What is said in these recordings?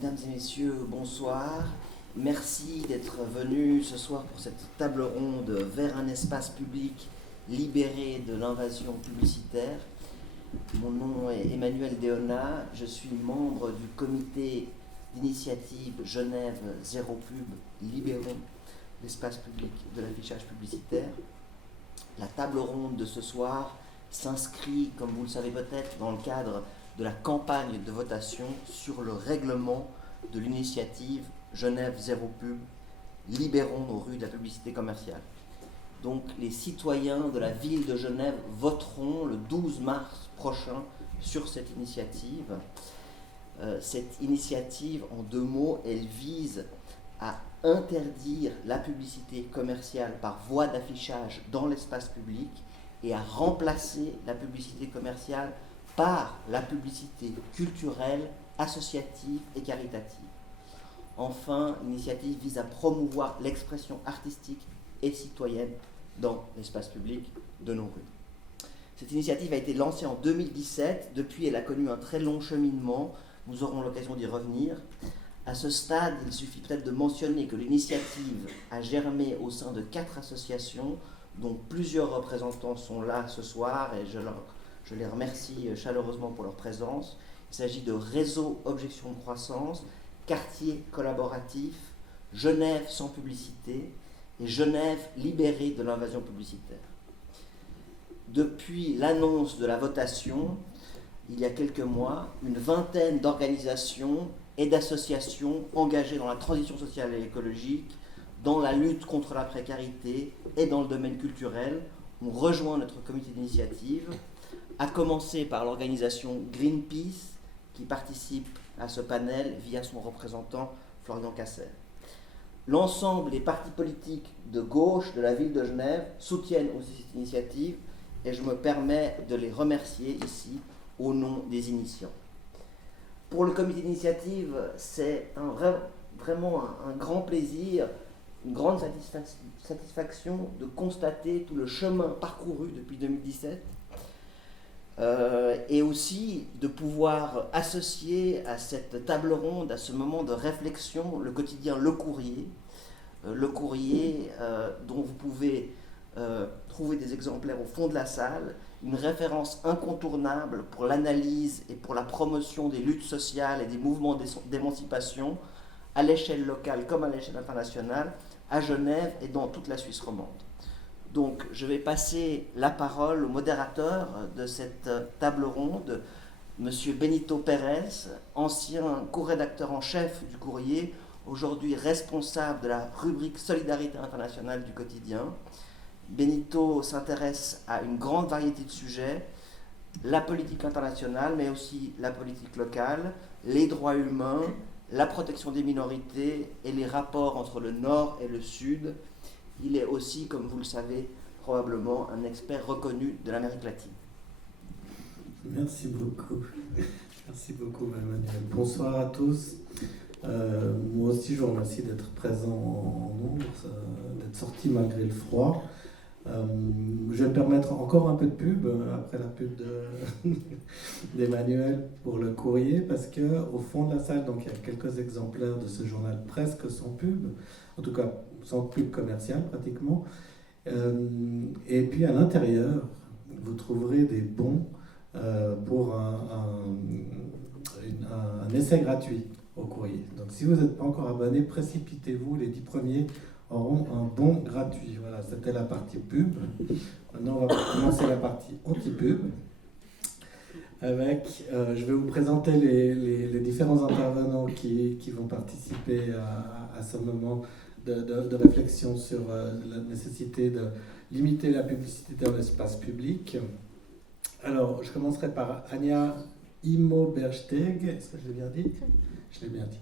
Mesdames et messieurs, bonsoir. Merci d'être venus ce soir pour cette table ronde vers un espace public libéré de l'invasion publicitaire. Mon nom est Emmanuel Deona, je suis membre du comité d'initiative Genève Zéro Pub, libérons l'espace public de l'affichage publicitaire. La table ronde de ce soir s'inscrit, comme vous le savez peut-être, dans le cadre de la campagne de votation sur le règlement de l'initiative Genève Zéro Pub, libérons nos rues de la publicité commerciale. Donc les citoyens de la ville de Genève voteront le 12 mars prochain sur cette initiative. Cette initiative, en deux mots, elle vise à interdire la publicité commerciale par voie d'affichage dans l'espace public et à remplacer la publicité commerciale par la publicité culturelle, associative et caritative. Enfin, l'initiative vise à promouvoir l'expression artistique et citoyenne dans l'espace public de nos rues. Cette initiative a été lancée en 2017. Depuis, elle a connu un très long cheminement. Nous aurons l'occasion d'y revenir. À ce stade, il suffit peut-être de mentionner que l'initiative a germé au sein de 4 associations, dont plusieurs représentants sont là ce soir, et je les remercie chaleureusement pour leur présence. Il s'agit de Réseau Objection de Croissance, Quartier Collaboratif, Genève sans publicité et Genève libérée de l'invasion publicitaire. Depuis l'annonce de la votation, il y a quelques mois, une vingtaine d'organisations et d'associations engagées dans la transition sociale et écologique, dans la lutte contre la précarité et dans le domaine culturel ont rejoint notre comité d'initiative, à commencer par l'organisation Greenpeace, qui participe à ce panel via son représentant Florian Casser. L'ensemble des partis politiques de gauche de la ville de Genève soutiennent aussi cette initiative et je me permets de les remercier ici au nom des initiants. Pour le comité d'initiative, c'est vraiment un grand plaisir, une grande satisfaction de constater tout le chemin parcouru depuis 2017 et aussi de pouvoir associer à cette table ronde, à ce moment de réflexion, le quotidien Le Courrier, dont vous pouvez trouver des exemplaires au fond de la salle, une référence incontournable pour l'analyse et pour la promotion des luttes sociales et des mouvements d'émancipation à l'échelle locale comme à l'échelle internationale, à Genève et dans toute la Suisse romande. Donc, je vais passer la parole au modérateur de cette table ronde, M. Benito Pérez, ancien co-rédacteur en chef du Courrier, aujourd'hui responsable de la rubrique Solidarité internationale du quotidien. Benito s'intéresse à une grande variété de sujets, la politique internationale, mais aussi la politique locale, les droits humains, la protection des minorités et les rapports entre le Nord et le Sud. Il est aussi, comme vous le savez probablement, un expert reconnu de l'Amérique latine. Merci beaucoup. Merci beaucoup, Emmanuel. Bonsoir à tous. Moi aussi, je vous remercie d'être présent en nombre, d'être sorti malgré le froid. Je vais me permettre encore un peu de pub, après la pub d'Emmanuel pour le courrier, parce qu'au fond de la salle, donc, il y a quelques exemplaires de ce journal presque sans pub, en tout cas sans pub commerciale pratiquement. Et puis à l'intérieur, vous trouverez des bons pour un essai gratuit au courrier. Donc si vous n'êtes pas encore abonné, précipitez-vous, les 10 premiers auront un bon gratuit. Voilà, c'était la partie pub. Maintenant, on va commencer la partie anti-pub. Avec, je vais vous présenter les différents intervenants qui vont participer à ce moment de réflexion sur la nécessité de limiter la publicité dans l'espace public. Alors, je commencerai par Anja Immobersteg. Est-ce que je l'ai bien dit ? Je l'ai bien dit.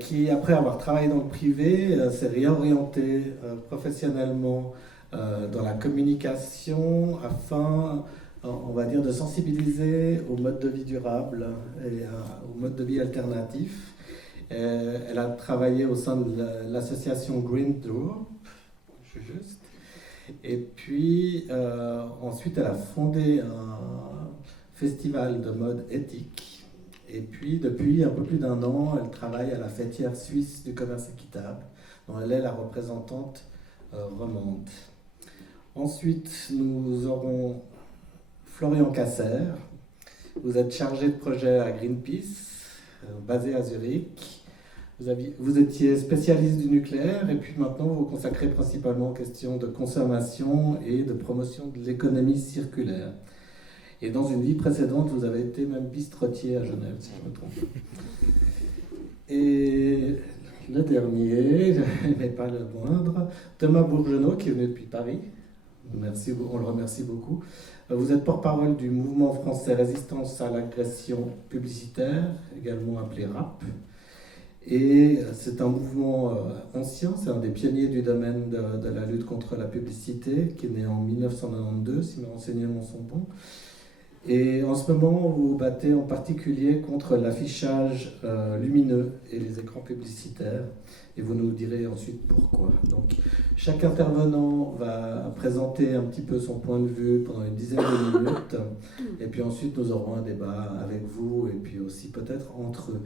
Qui, après avoir travaillé dans le privé, s'est réorienté professionnellement dans la communication afin, on va dire, de sensibiliser au mode de vie durable et au mode de vie alternatif. Elle a travaillé au sein de l'association Green Drop, je suis juste. Et puis, ensuite, elle a fondé un festival de mode éthique Et puis, depuis un peu plus d'1 an, elle travaille à la Fêtière suisse du commerce équitable, dont elle est la représentante romande. Ensuite, nous aurons Florian Casser. Vous êtes chargé de projet à Greenpeace, basé à Zurich. Vous étiez spécialiste du nucléaire et puis maintenant vous vous consacrez principalement aux questions de consommation et de promotion de l'économie circulaire. Et dans une vie précédente, vous avez été même bistrotier à Genève, si je me trompe. Et le dernier, mais pas le moindre, Thomas Bourgenot, qui est venu depuis Paris. Merci, on le remercie beaucoup. Vous êtes porte-parole du mouvement français Résistance à l'agression publicitaire, également appelé RAP. Et c'est un mouvement ancien, c'est un des pionniers du domaine de la lutte contre la publicité, qui est né en 1992, si mes renseignements sont bons. Et en ce moment, vous vous battez en particulier contre l'affichage lumineux et les écrans publicitaires. Et vous nous direz ensuite pourquoi. Donc, chaque intervenant va présenter un petit peu son point de vue pendant une dizaine de minutes. Et puis ensuite, nous aurons un débat avec vous et puis aussi peut-être entre eux.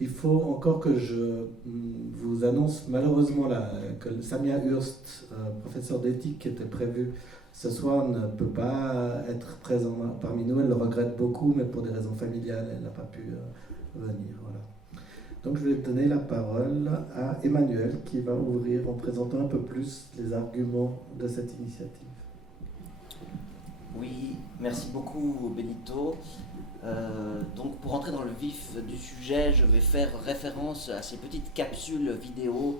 Il faut encore que je vous annonce malheureusement que Samia Hurst, professeure d'éthique qui était prévue ce soir, ne peut pas être présent parmi nous. Elle le regrette beaucoup, mais pour des raisons familiales, elle n'a pas pu venir. Voilà. Donc je vais donner la parole à Emmanuel qui va ouvrir en présentant un peu plus les arguments de cette initiative. Oui, merci beaucoup Benito. Donc pour entrer dans le vif du sujet, je vais faire référence à ces petites capsules vidéo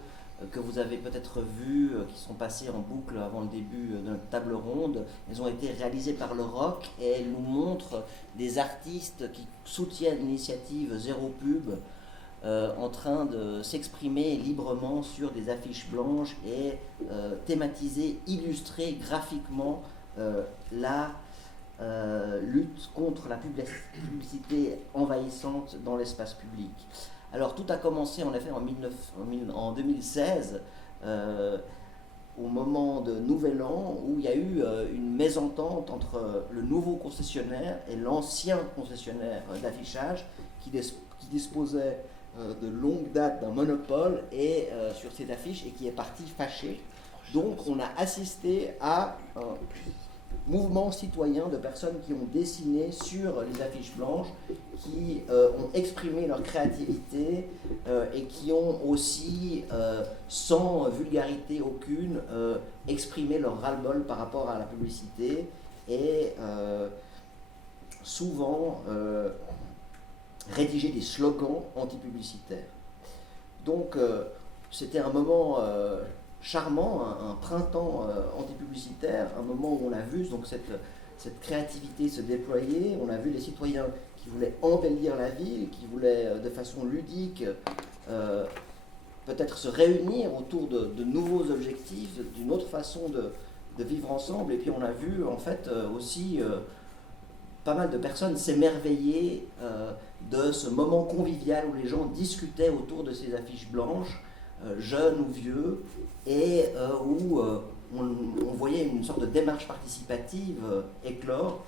que vous avez peut-être vues, qui sont passées en boucle avant le début de notre table ronde. Elles ont été réalisées par le ROC et elles nous montrent des artistes qui soutiennent l'initiative Zéro Pub en train de s'exprimer librement sur des affiches blanches et thématiser, illustrer graphiquement la lutte contre la publicité envahissante dans l'espace public. Alors tout a commencé en effet en 2016, au moment de Nouvel An, où il y a eu une mésentente entre le nouveau concessionnaire et l'ancien concessionnaire d'affichage qui disposait de longue date d'un monopole et sur ces affiches et qui est parti fâché. Donc on a assisté à un mouvement citoyen de personnes qui ont dessiné sur les affiches blanches, qui ont exprimé leur créativité et qui ont aussi, sans vulgarité aucune, exprimé leur ras-le-bol par rapport à la publicité et souvent rédigé des slogans anti-publicitaires. Donc c'était un moment charmant, un printemps anti-publicitaire, un moment où on a vu donc cette créativité se déployer, on a vu les citoyens qui voulaient embellir la ville, qui voulaient de façon ludique peut-être se réunir autour de nouveaux objectifs, d'une autre façon de vivre ensemble. Et puis on a vu en fait aussi pas mal de personnes s'émerveiller de ce moment convivial où les gens discutaient autour de ces affiches blanches, jeunes ou vieux, et où on voyait une sorte de démarche participative éclore,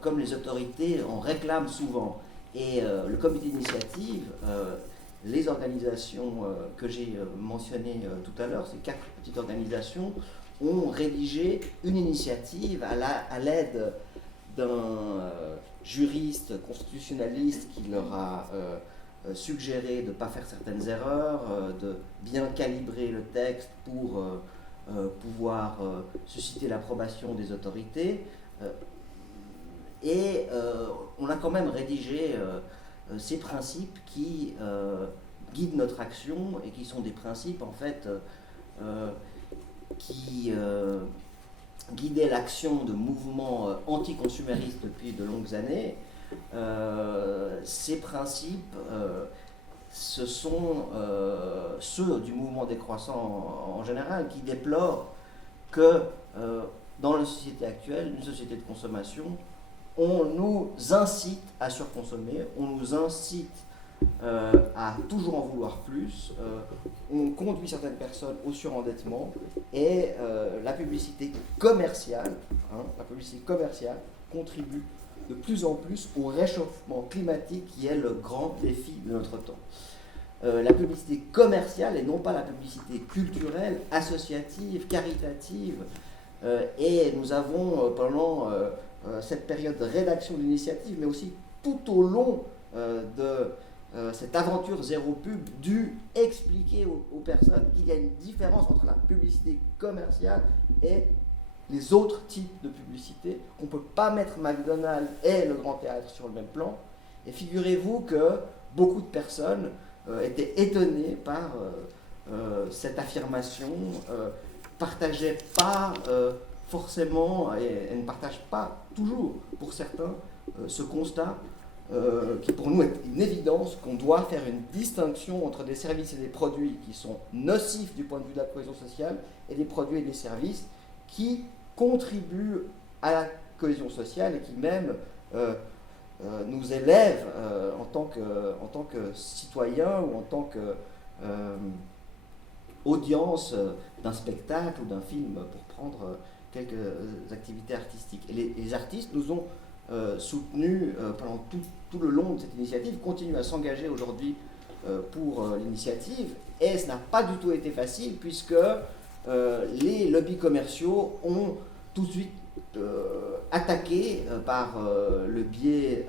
comme les autorités en réclament souvent. Et le comité d'initiative, les organisations que j'ai mentionnées tout à l'heure, ces 4 petites organisations, ont rédigé une initiative à l'aide d'un juriste constitutionnaliste qui leur a suggéré de ne pas faire certaines erreurs, de bien calibrer le texte pour pouvoir susciter l'approbation des autorités. Et on a quand même rédigé ces principes qui guident notre action et qui sont des principes en fait qui guidaient l'action de mouvements anticonsuméristes depuis de longues années. Ces principes, ce sont ceux du mouvement décroissant en général qui déplorent que dans la société actuelle, une société de consommation, on nous incite à surconsommer, on nous incite à toujours en vouloir plus, on conduit certaines personnes au surendettement et la publicité commerciale contribue de plus en plus au réchauffement climatique qui est le grand défi de notre temps. La publicité commerciale et non pas la publicité culturelle, associative, caritative. Et nous avons, pendant cette période de rédaction de l'initiative, mais aussi tout au long de cette aventure zéro pub, dû expliquer aux personnes qu'il y a une différence entre la publicité commerciale et les autres types de publicité, qu'on ne peut pas mettre McDonald's et le Grand Théâtre sur le même plan. Et figurez-vous que beaucoup de personnes étaient étonnées par cette affirmation, partageaient pas forcément, et ne partagent pas toujours pour certains, ce constat qui pour nous est une évidence, qu'on doit faire une distinction entre des services et des produits qui sont nocifs du point de vue de la cohésion sociale et des produits et des services qui contribuent à la cohésion sociale et qui même nous élèvent en tant que citoyens ou en tant qu'audience d'un spectacle ou d'un film, pour prendre quelques activités artistiques. Et les artistes nous ont soutenus pendant tout le long de cette initiative, continuent à s'engager aujourd'hui pour l'initiative, et ce n'a pas du tout été facile puisque les lobbies commerciaux ont tout de suite attaqué par le biais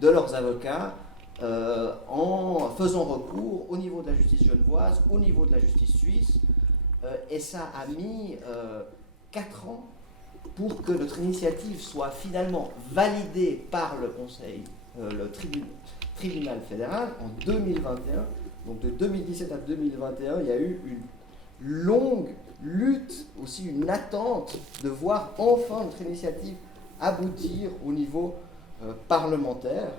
de leurs avocats en faisant recours au niveau de la justice genevoise, au niveau de la justice suisse, et ça a mis 4 ans pour que notre initiative soit finalement validée par le Conseil, le tribunal fédéral en 2021. Donc de 2017 à 2021, il y a eu une longue lutte, aussi une attente de voir enfin notre initiative aboutir au niveau parlementaire.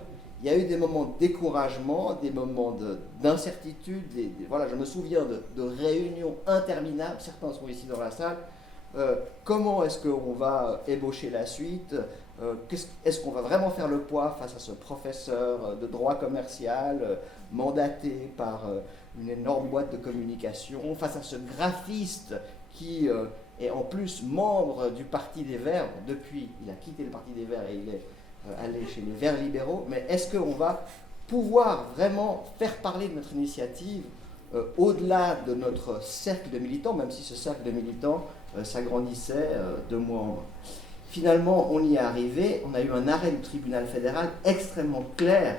Il y a eu des moments de découragement, des moments d'incertitude. Voilà, je me souviens de réunions interminables, certains sont ici dans la salle. Comment est-ce qu'on va ébaucher la suite? Est-ce qu'on va vraiment faire le poids face à ce professeur de droit commercial mandaté par une énorme boîte de communication, face à ce graphiste qui est en plus membre du Parti des Verts? Depuis, il a quitté le Parti des Verts et il est allé chez les Verts libéraux. Mais est-ce qu'on va pouvoir vraiment faire parler de notre initiative au-delà de notre cercle de militants, même si ce cercle de militants s'agrandissait de mois en mois? Finalement, on y est arrivé. On a eu un arrêt du tribunal fédéral extrêmement clair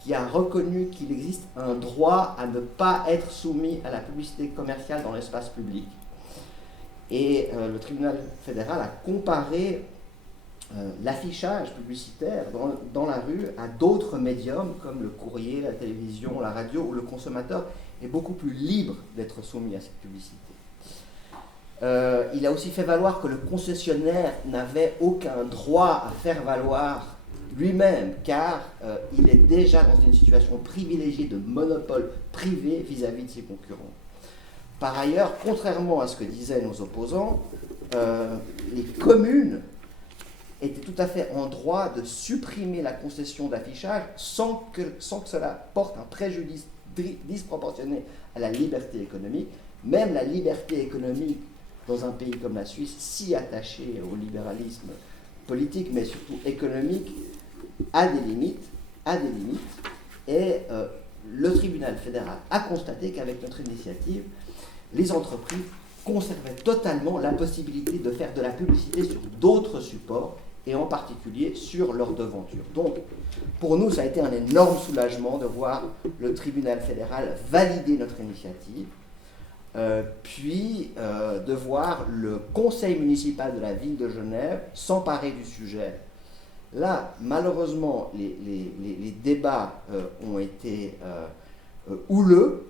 qui a reconnu qu'il existe un droit à ne pas être soumis à la publicité commerciale dans l'espace public. Et le tribunal fédéral a comparé l'affichage publicitaire dans la rue à d'autres médiums comme le courrier, la télévision, la radio, où le consommateur est beaucoup plus libre d'être soumis à cette publicité. Il a aussi fait valoir que le concessionnaire n'avait aucun droit à faire valoir lui-même, car il est déjà dans une situation privilégiée de monopole privé vis-à-vis de ses concurrents. Par ailleurs, contrairement à ce que disaient nos opposants, les communes étaient tout à fait en droit de supprimer la concession d'affichage sans que cela porte un préjudice disproportionné à la liberté économique. Même la liberté économique dans un pays comme la Suisse, si attaché au libéralisme politique, mais surtout économique, a des limites, et le tribunal fédéral a constaté qu'avec notre initiative, les entreprises conservaient totalement la possibilité de faire de la publicité sur d'autres supports, et en particulier sur leur devanture. Donc, pour nous, ça a été un énorme soulagement de voir le tribunal fédéral valider notre initiative, puis de voir le conseil municipal de la ville de Genève s'emparer du sujet. Là, malheureusement, les débats ont été houleux.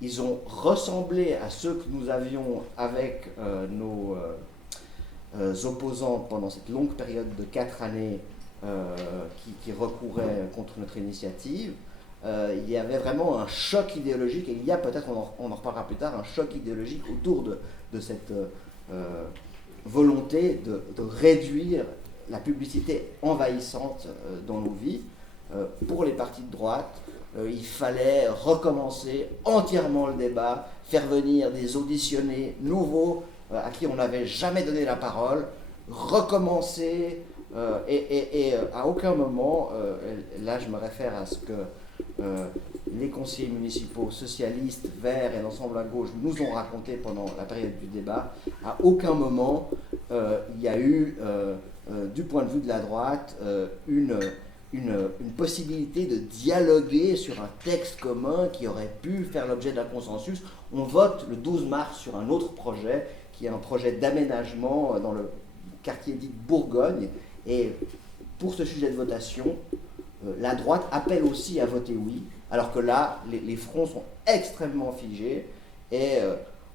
Ils ont ressemblé à ceux que nous avions avec nos opposants pendant cette longue période de 4 années qui recouraient contre notre initiative. Il y avait vraiment un choc idéologique, et il y a peut-être, on en reparlera plus tard, un choc idéologique autour de cette volonté de réduire la publicité envahissante dans nos vies. Pour les partis de droite, il fallait recommencer entièrement le débat, faire venir des auditionnés nouveaux à qui on n'avait jamais donné la parole, recommencer À aucun moment, là je me réfère à ce que les conseillers municipaux socialistes, verts et l'ensemble à gauche nous ont raconté pendant la période du débat, à aucun moment il y a eu, du point de vue de la droite, une possibilité de dialoguer sur un texte commun qui aurait pu faire l'objet d'un consensus. On vote le 12 mars sur un autre projet, qui est un projet d'aménagement dans le quartier dit Bourgogne. Et pour ce sujet de votation, la droite appelle aussi à voter oui, alors que là, les fronts sont extrêmement figés et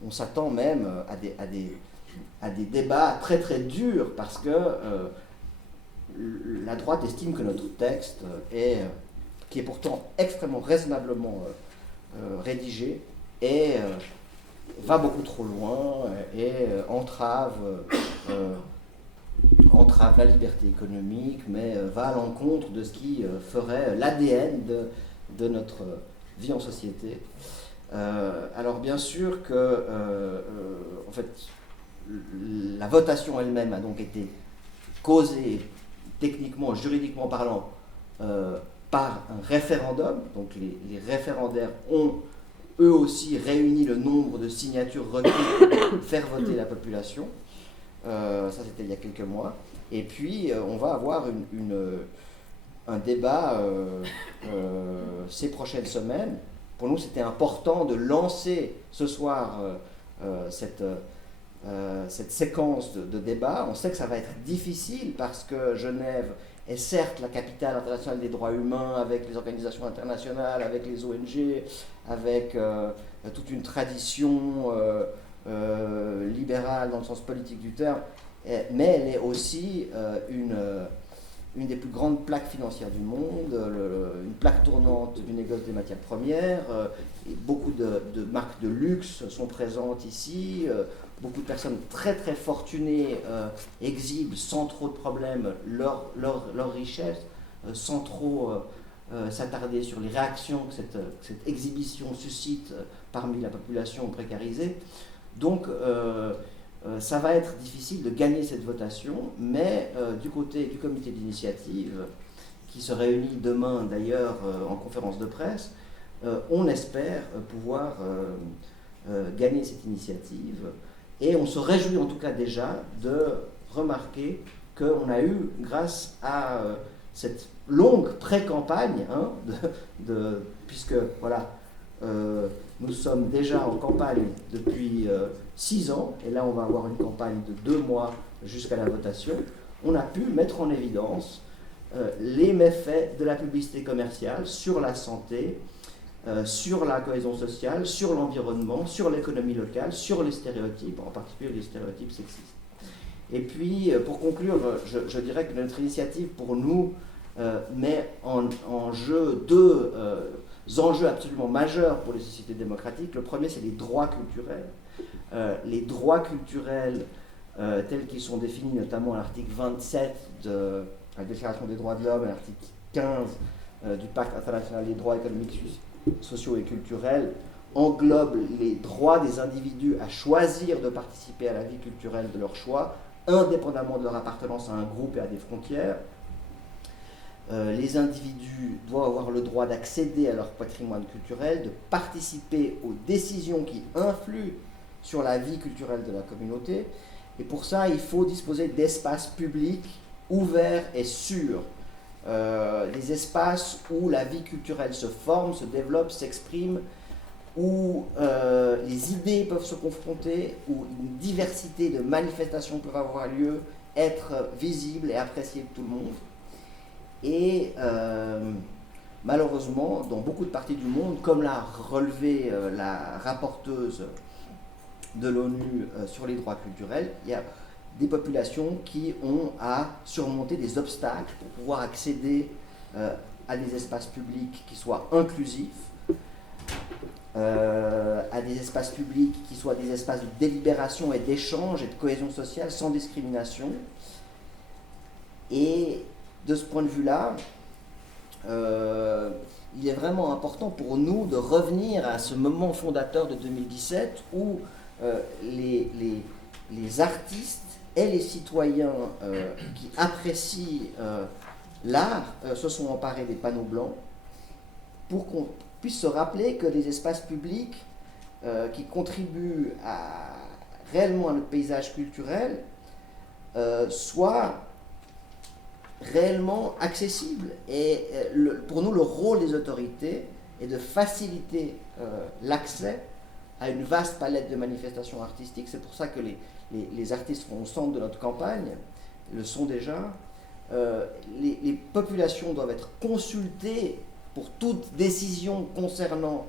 on s'attend même à des débats très très durs parce que la droite estime que notre texte, qui est pourtant extrêmement raisonnablement rédigé, va beaucoup trop loin et entrave la liberté économique, mais va à l'encontre de ce qui ferait l'ADN de notre vie en société. Alors bien sûr que en fait, la votation elle-même a donc été causée techniquement, juridiquement parlant, par un référendum. Donc les référendaires ont eux aussi réuni le nombre de signatures requises pour faire voter la population. Ça c'était il y a quelques mois. Et puis on va avoir un débat ces prochaines semaines. Pour nous c'était important de lancer ce soir cette séquence de débat. On sait que ça va être difficile parce que Genève est certes la capitale internationale des droits humains, avec les organisations internationales, avec les ONG, avec toute une tradition libérale dans le sens politique du terme, mais elle est aussi une des plus grandes plaques financières du monde, une plaque tournante du négoce des matières premières. Beaucoup de marques de luxe sont présentes ici. Beaucoup de personnes très très fortunées exhibent sans trop de problèmes leur richesse, sans trop s'attarder sur les réactions que cette exhibition suscite parmi la population précarisée. Donc ça va être difficile de gagner cette votation, mais du côté du comité d'initiative, qui se réunit demain d'ailleurs en conférence de presse, on espère pouvoir gagner cette initiative. Et on se réjouit en tout cas déjà de remarquer qu'on a eu, grâce à cette longue pré-campagne, puisque voilà, nous sommes déjà en campagne depuis 6 ans, et là on va avoir une campagne de 2 mois jusqu'à la votation, on a pu mettre en évidence les méfaits de la publicité commerciale sur la santé, sur la cohésion sociale, sur l'environnement, sur l'économie locale, sur les stéréotypes, en particulier les stéréotypes sexistes. Et puis, pour conclure, je dirais que notre initiative, pour nous, met en jeu 2 enjeux absolument majeurs pour les sociétés démocratiques. Le premier, c'est les droits culturels. Les droits culturels tels qu'ils sont définis notamment à l'article 27 de la Déclaration des droits de l'homme, à l'article 15 du Pacte international des droits économiques, sociaux et culturels, englobe les droits des individus à choisir de participer à la vie culturelle de leur choix, indépendamment de leur appartenance à un groupe et à des frontières. Les individus doivent avoir le droit d'accéder à leur patrimoine culturel, de participer aux décisions qui influent sur la vie culturelle de la communauté. Et pour ça, il faut disposer d'espaces publics ouverts et sûrs. Des espaces où la vie culturelle se forme, se développe, s'exprime, où les idées peuvent se confronter, où une diversité de manifestations peuvent avoir lieu, être visibles et appréciées de tout le monde. Et malheureusement, dans beaucoup de parties du monde, comme l'a relevé la rapporteuse de l'ONU sur les droits culturels, il y a des populations qui ont à surmonter des obstacles pour pouvoir accéder à des espaces publics qui soient inclusifs, à des espaces publics qui soient des espaces de délibération et d'échange et de cohésion sociale sans discrimination. Et de ce point de vue-là, il est vraiment important pour nous de revenir à ce moment fondateur de 2017 où les artistes et les citoyens qui apprécient l'art se sont emparés des panneaux blancs pour qu'on puisse se rappeler que les espaces publics qui contribuent réellement à notre paysage culturel soient réellement accessibles. Et pour nous, le rôle des autorités est de faciliter l'accès à une vaste palette de manifestations artistiques. C'est pour ça que les artistes seront au centre de notre campagne, le sont déjà. Les populations doivent être consultées pour toute décision concernant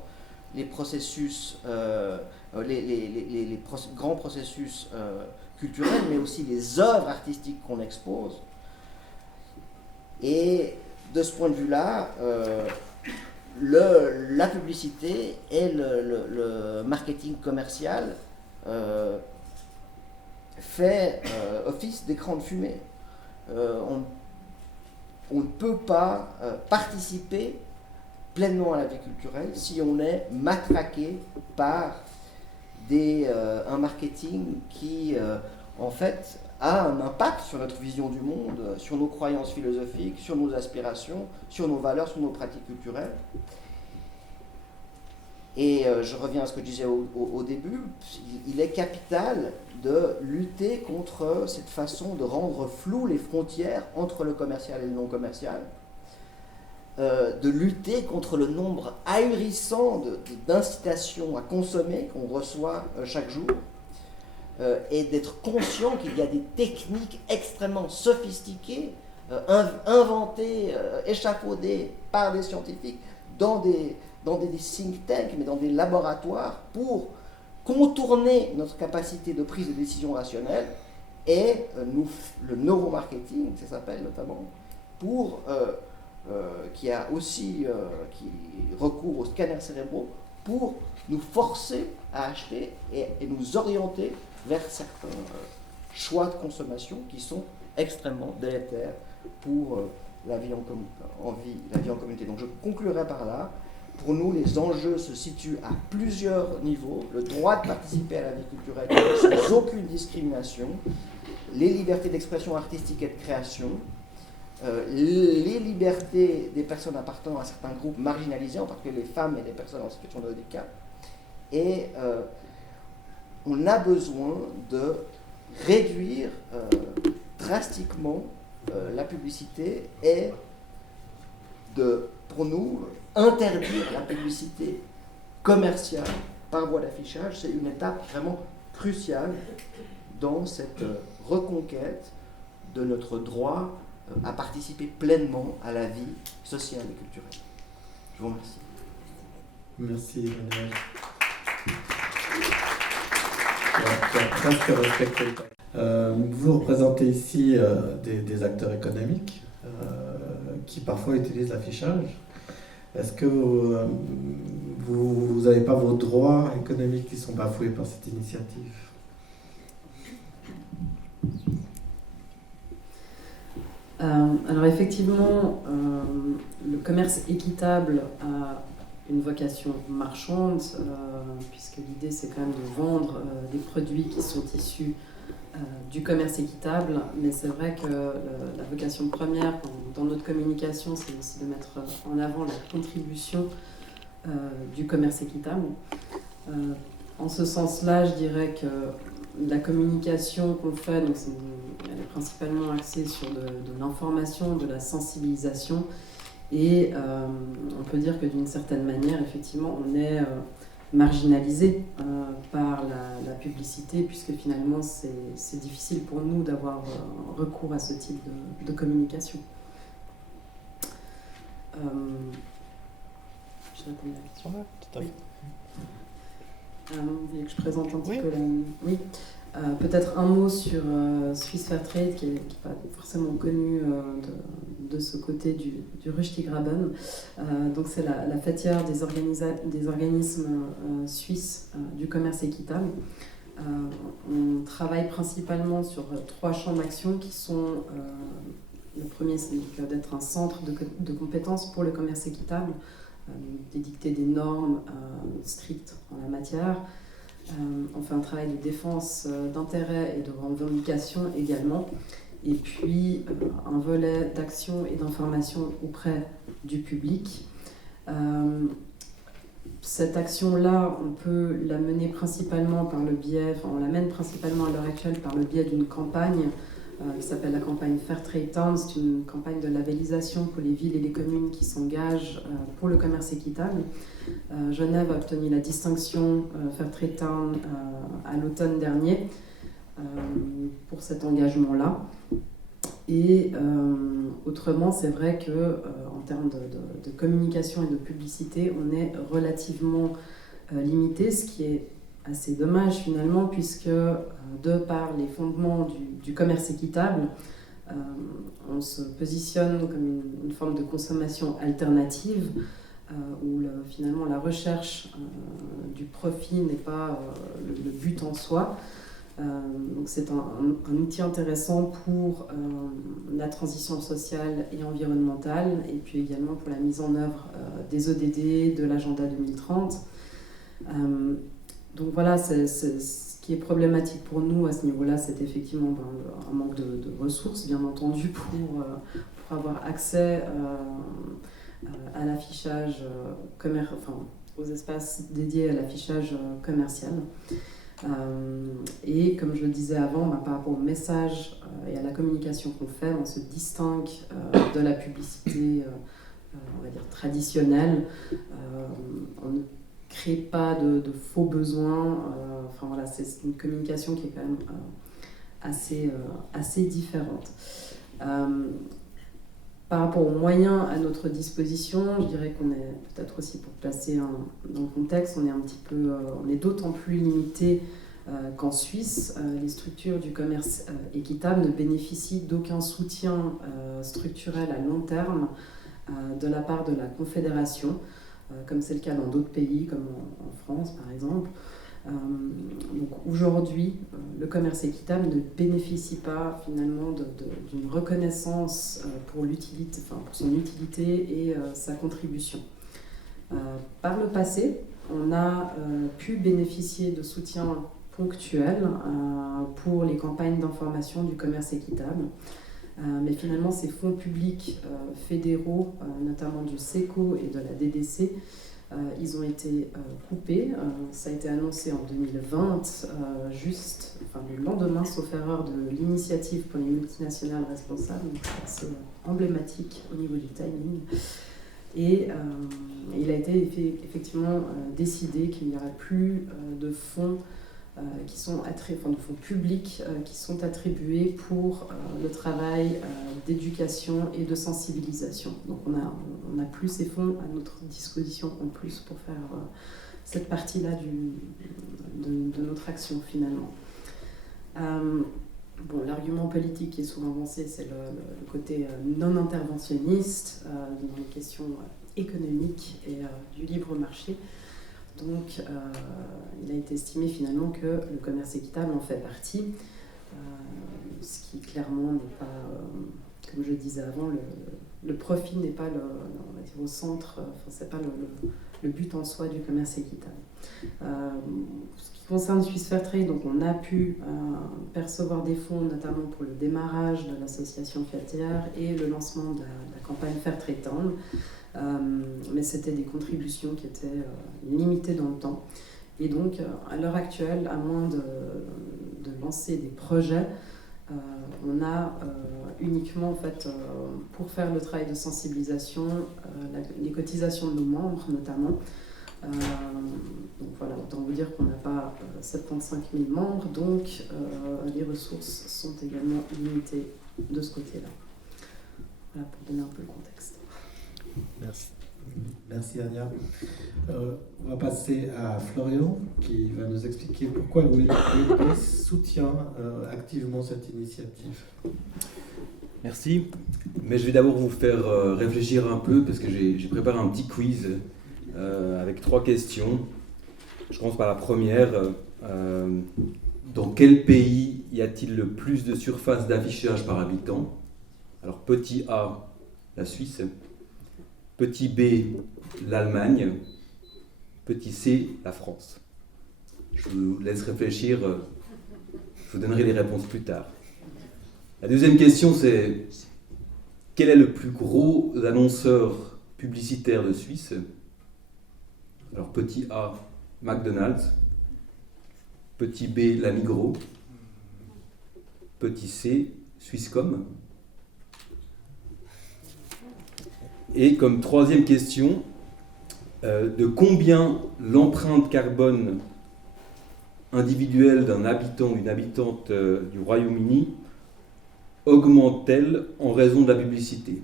les processus, les grands processus culturels, mais aussi les œuvres artistiques qu'on expose. Et de ce point de vue-là, la publicité et le marketing commercial fait office d'écran de fumée. On ne peut pas participer pleinement à la vie culturelle si on est matraqué par un marketing qui, en fait, a un impact sur notre vision du monde, sur nos croyances philosophiques, sur nos aspirations, sur nos valeurs, sur nos pratiques culturelles. Et je reviens à ce que je disais au début, il est capital de lutter contre cette façon de rendre floues les frontières entre le commercial et le non commercial, de lutter contre le nombre ahurissant d'incitations à consommer qu'on reçoit chaque jour, et d'être conscient qu'il y a des techniques extrêmement sophistiquées, inventées, échafaudées par des scientifiques dans des think tanks, mais dans des laboratoires, pour contourner notre capacité de prise de décision rationnelle, et le neuromarketing, ça s'appelle notamment, qui a aussi qui recourt aux scanners cérébraux pour nous forcer à acheter et nous orienter vers certains choix de consommation qui sont extrêmement délétères pour la vie en communauté. Donc je conclurai par là. Pour nous, les enjeux se situent à plusieurs niveaux. Le droit de participer à la vie culturelle sans aucune discrimination, les libertés d'expression artistique et de création, les libertés des personnes appartenant à certains groupes marginalisés, en particulier les femmes et les personnes en situation de handicap. Et on a besoin de réduire drastiquement la publicité et pour nous, interdire la publicité commerciale par voie d'affichage. C'est une étape vraiment cruciale dans cette reconquête de notre droit à participer pleinement à la vie sociale et culturelle. Je vous remercie. Merci, Emmanuel. Tu as presque respecté le temps. Vous représentez ici des acteurs économiques qui parfois utilisent l'affichage. Est-ce que vous n'avez pas vos droits économiques qui sont bafoués par cette initiative ? Alors effectivement, le commerce équitable a une vocation marchande, puisque l'idée c'est quand même de vendre des produits qui sont issus du commerce équitable, mais c'est vrai que la vocation première dans notre communication, c'est aussi de mettre en avant la contribution du commerce équitable. En ce sens-là, je dirais que la communication qu'on fait, donc elle est principalement axée sur de l'information, de la sensibilisation, et on peut dire que d'une certaine manière, effectivement, on est marginalisé par la publicité, puisque finalement c'est difficile pour nous d'avoir recours à ce type de communication. Je réponds à la question. Tout à fait. Vous voulez que je présente un petit Oui. peu la... Oui. Peut-être un mot sur Swiss Fairtrade, qui n'est pas forcément connu de ce côté du Röstigraben. Donc c'est la fêtière des organismes suisses du commerce équitable. On travaille principalement sur 3 champs d'action qui sont... le premier, c'est d'être un centre de compétences pour le commerce équitable, d'édicter des normes strictes en la matière, On fait un travail de défense d'intérêts et de revendications également. Et puis un volet d'action et d'information auprès du public. Cette action-là, on peut la mener principalement par le biais, enfin on la mène principalement à l'heure actuelle par le biais d'une campagne qui s'appelle la campagne Fairtrade Town. C'est une campagne de labellisation pour les villes et les communes qui s'engagent pour le commerce équitable. Genève a obtenu la distinction Fairtrade Town à l'automne dernier pour cet engagement-là. Et autrement, c'est vrai qu'en termes de communication et de publicité, on est relativement limité, ce qui est assez dommage finalement, puisque de par les fondements du commerce équitable, on se positionne comme une forme de consommation alternative, où finalement la recherche du profit n'est pas le but en soi. Donc c'est un outil intéressant pour la transition sociale et environnementale, et puis également pour la mise en œuvre des ODD, de l'agenda 2030. Donc voilà, ce qui est problématique pour nous à ce niveau-là, c'est effectivement un manque de ressources, bien entendu, pour avoir accès à l'affichage aux espaces dédiés à l'affichage commercial. Et comme je le disais avant, par rapport au message et à la communication qu'on fait, on se distingue de la publicité on va dire traditionnelle. On ne crée pas de faux besoins. Voilà, c'est une communication qui est quand même assez différente. Par rapport aux moyens à notre disposition, je dirais qu'on est peut-être aussi, pour placer dans le contexte, on est d'autant plus limité qu'en Suisse. Les structures du commerce équitable ne bénéficient d'aucun soutien structurel à long terme de la part de la Confédération, comme c'est le cas dans d'autres pays, comme en France par exemple. Donc aujourd'hui, le commerce équitable ne bénéficie pas finalement d'une reconnaissance pour son utilité et sa contribution. Par le passé, on a pu bénéficier de soutien ponctuel pour les campagnes d'information du commerce équitable. Mais finalement, ces fonds publics fédéraux, notamment du SECO et de la DDC, ils ont été coupés. Ça a été annoncé en 2020, le lendemain, sauf erreur, de l'initiative pour les multinationales responsables. C'est emblématique au niveau du timing. Et il a été effectivement décidé qu'il n'y aurait plus de fonds de fonds publics qui sont attribués pour le travail d'éducation et de sensibilisation. Donc on n'a plus ces fonds à notre disposition en plus pour faire cette partie-là de notre action finalement. L'argument politique qui est souvent avancé, c'est le côté non interventionniste dans les questions économiques et du libre marché. Donc, il a été estimé finalement que le commerce équitable en fait partie, ce qui clairement n'est pas, comme je disais avant, le profit n'est pas on va dire, au centre, c'est pas le but en soi du commerce équitable. Ce qui concerne Swiss Fairtrade, donc on a pu percevoir des fonds, notamment pour le démarrage de l'association fêtière et le lancement de la campagne Fairtrade Town. Mais c'était des contributions qui étaient limitées dans le temps. Et donc, à l'heure actuelle, à moins de lancer des projets, on a uniquement, pour faire le travail de sensibilisation, les cotisations de nos membres, notamment. Donc voilà, autant vous dire qu'on n'a pas 75 000 membres, donc les ressources sont également limitées de ce côté-là. Voilà, pour donner un peu le contexte. Merci Ania. On va passer à Florian qui va nous expliquer pourquoi l'UNPS soutient activement cette initiative. Merci. Mais je vais d'abord vous faire réfléchir un peu parce que j'ai préparé un petit quiz avec 3 questions. Je commence par la première. Dans quel pays y a-t-il le plus de surface d'affichage par habitant? Alors petit A, la Suisse. Petit B, l'Allemagne. Petit C, la France. Je vous laisse réfléchir, je vous donnerai les réponses plus tard. La deuxième question, c'est quel est le plus gros annonceur publicitaire de Suisse? Alors petit A, McDonald's, petit B, la Migros, petit C, Swisscom. Et comme troisième question, de combien l'empreinte carbone individuelle d'un habitant ou d'une habitante du Royaume-Uni augmente-t-elle en raison de la publicité?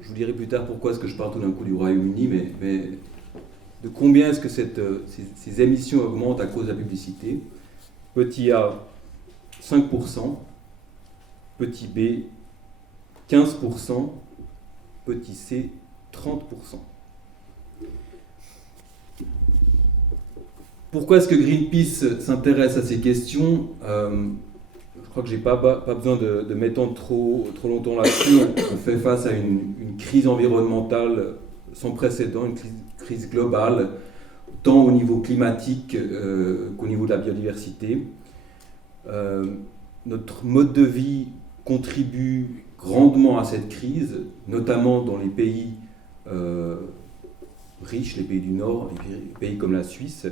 Je vous dirai plus tard pourquoi est-ce que je parle tout d'un coup du Royaume-Uni, mais de combien est-ce que ces émissions augmentent à cause de la publicité? Petit A, 5%, petit B, 15%, petit C, 30%. Pourquoi est-ce que Greenpeace s'intéresse à ces questions? Je crois que je n'ai pas besoin de m'étendre trop longtemps là-dessus. On fait face à une crise environnementale sans précédent, une crise globale, tant au niveau climatique qu'au niveau de la biodiversité. Notre mode de vie contribue grandement à cette crise, notamment dans les pays riches, les pays du Nord, les pays comme la Suisse.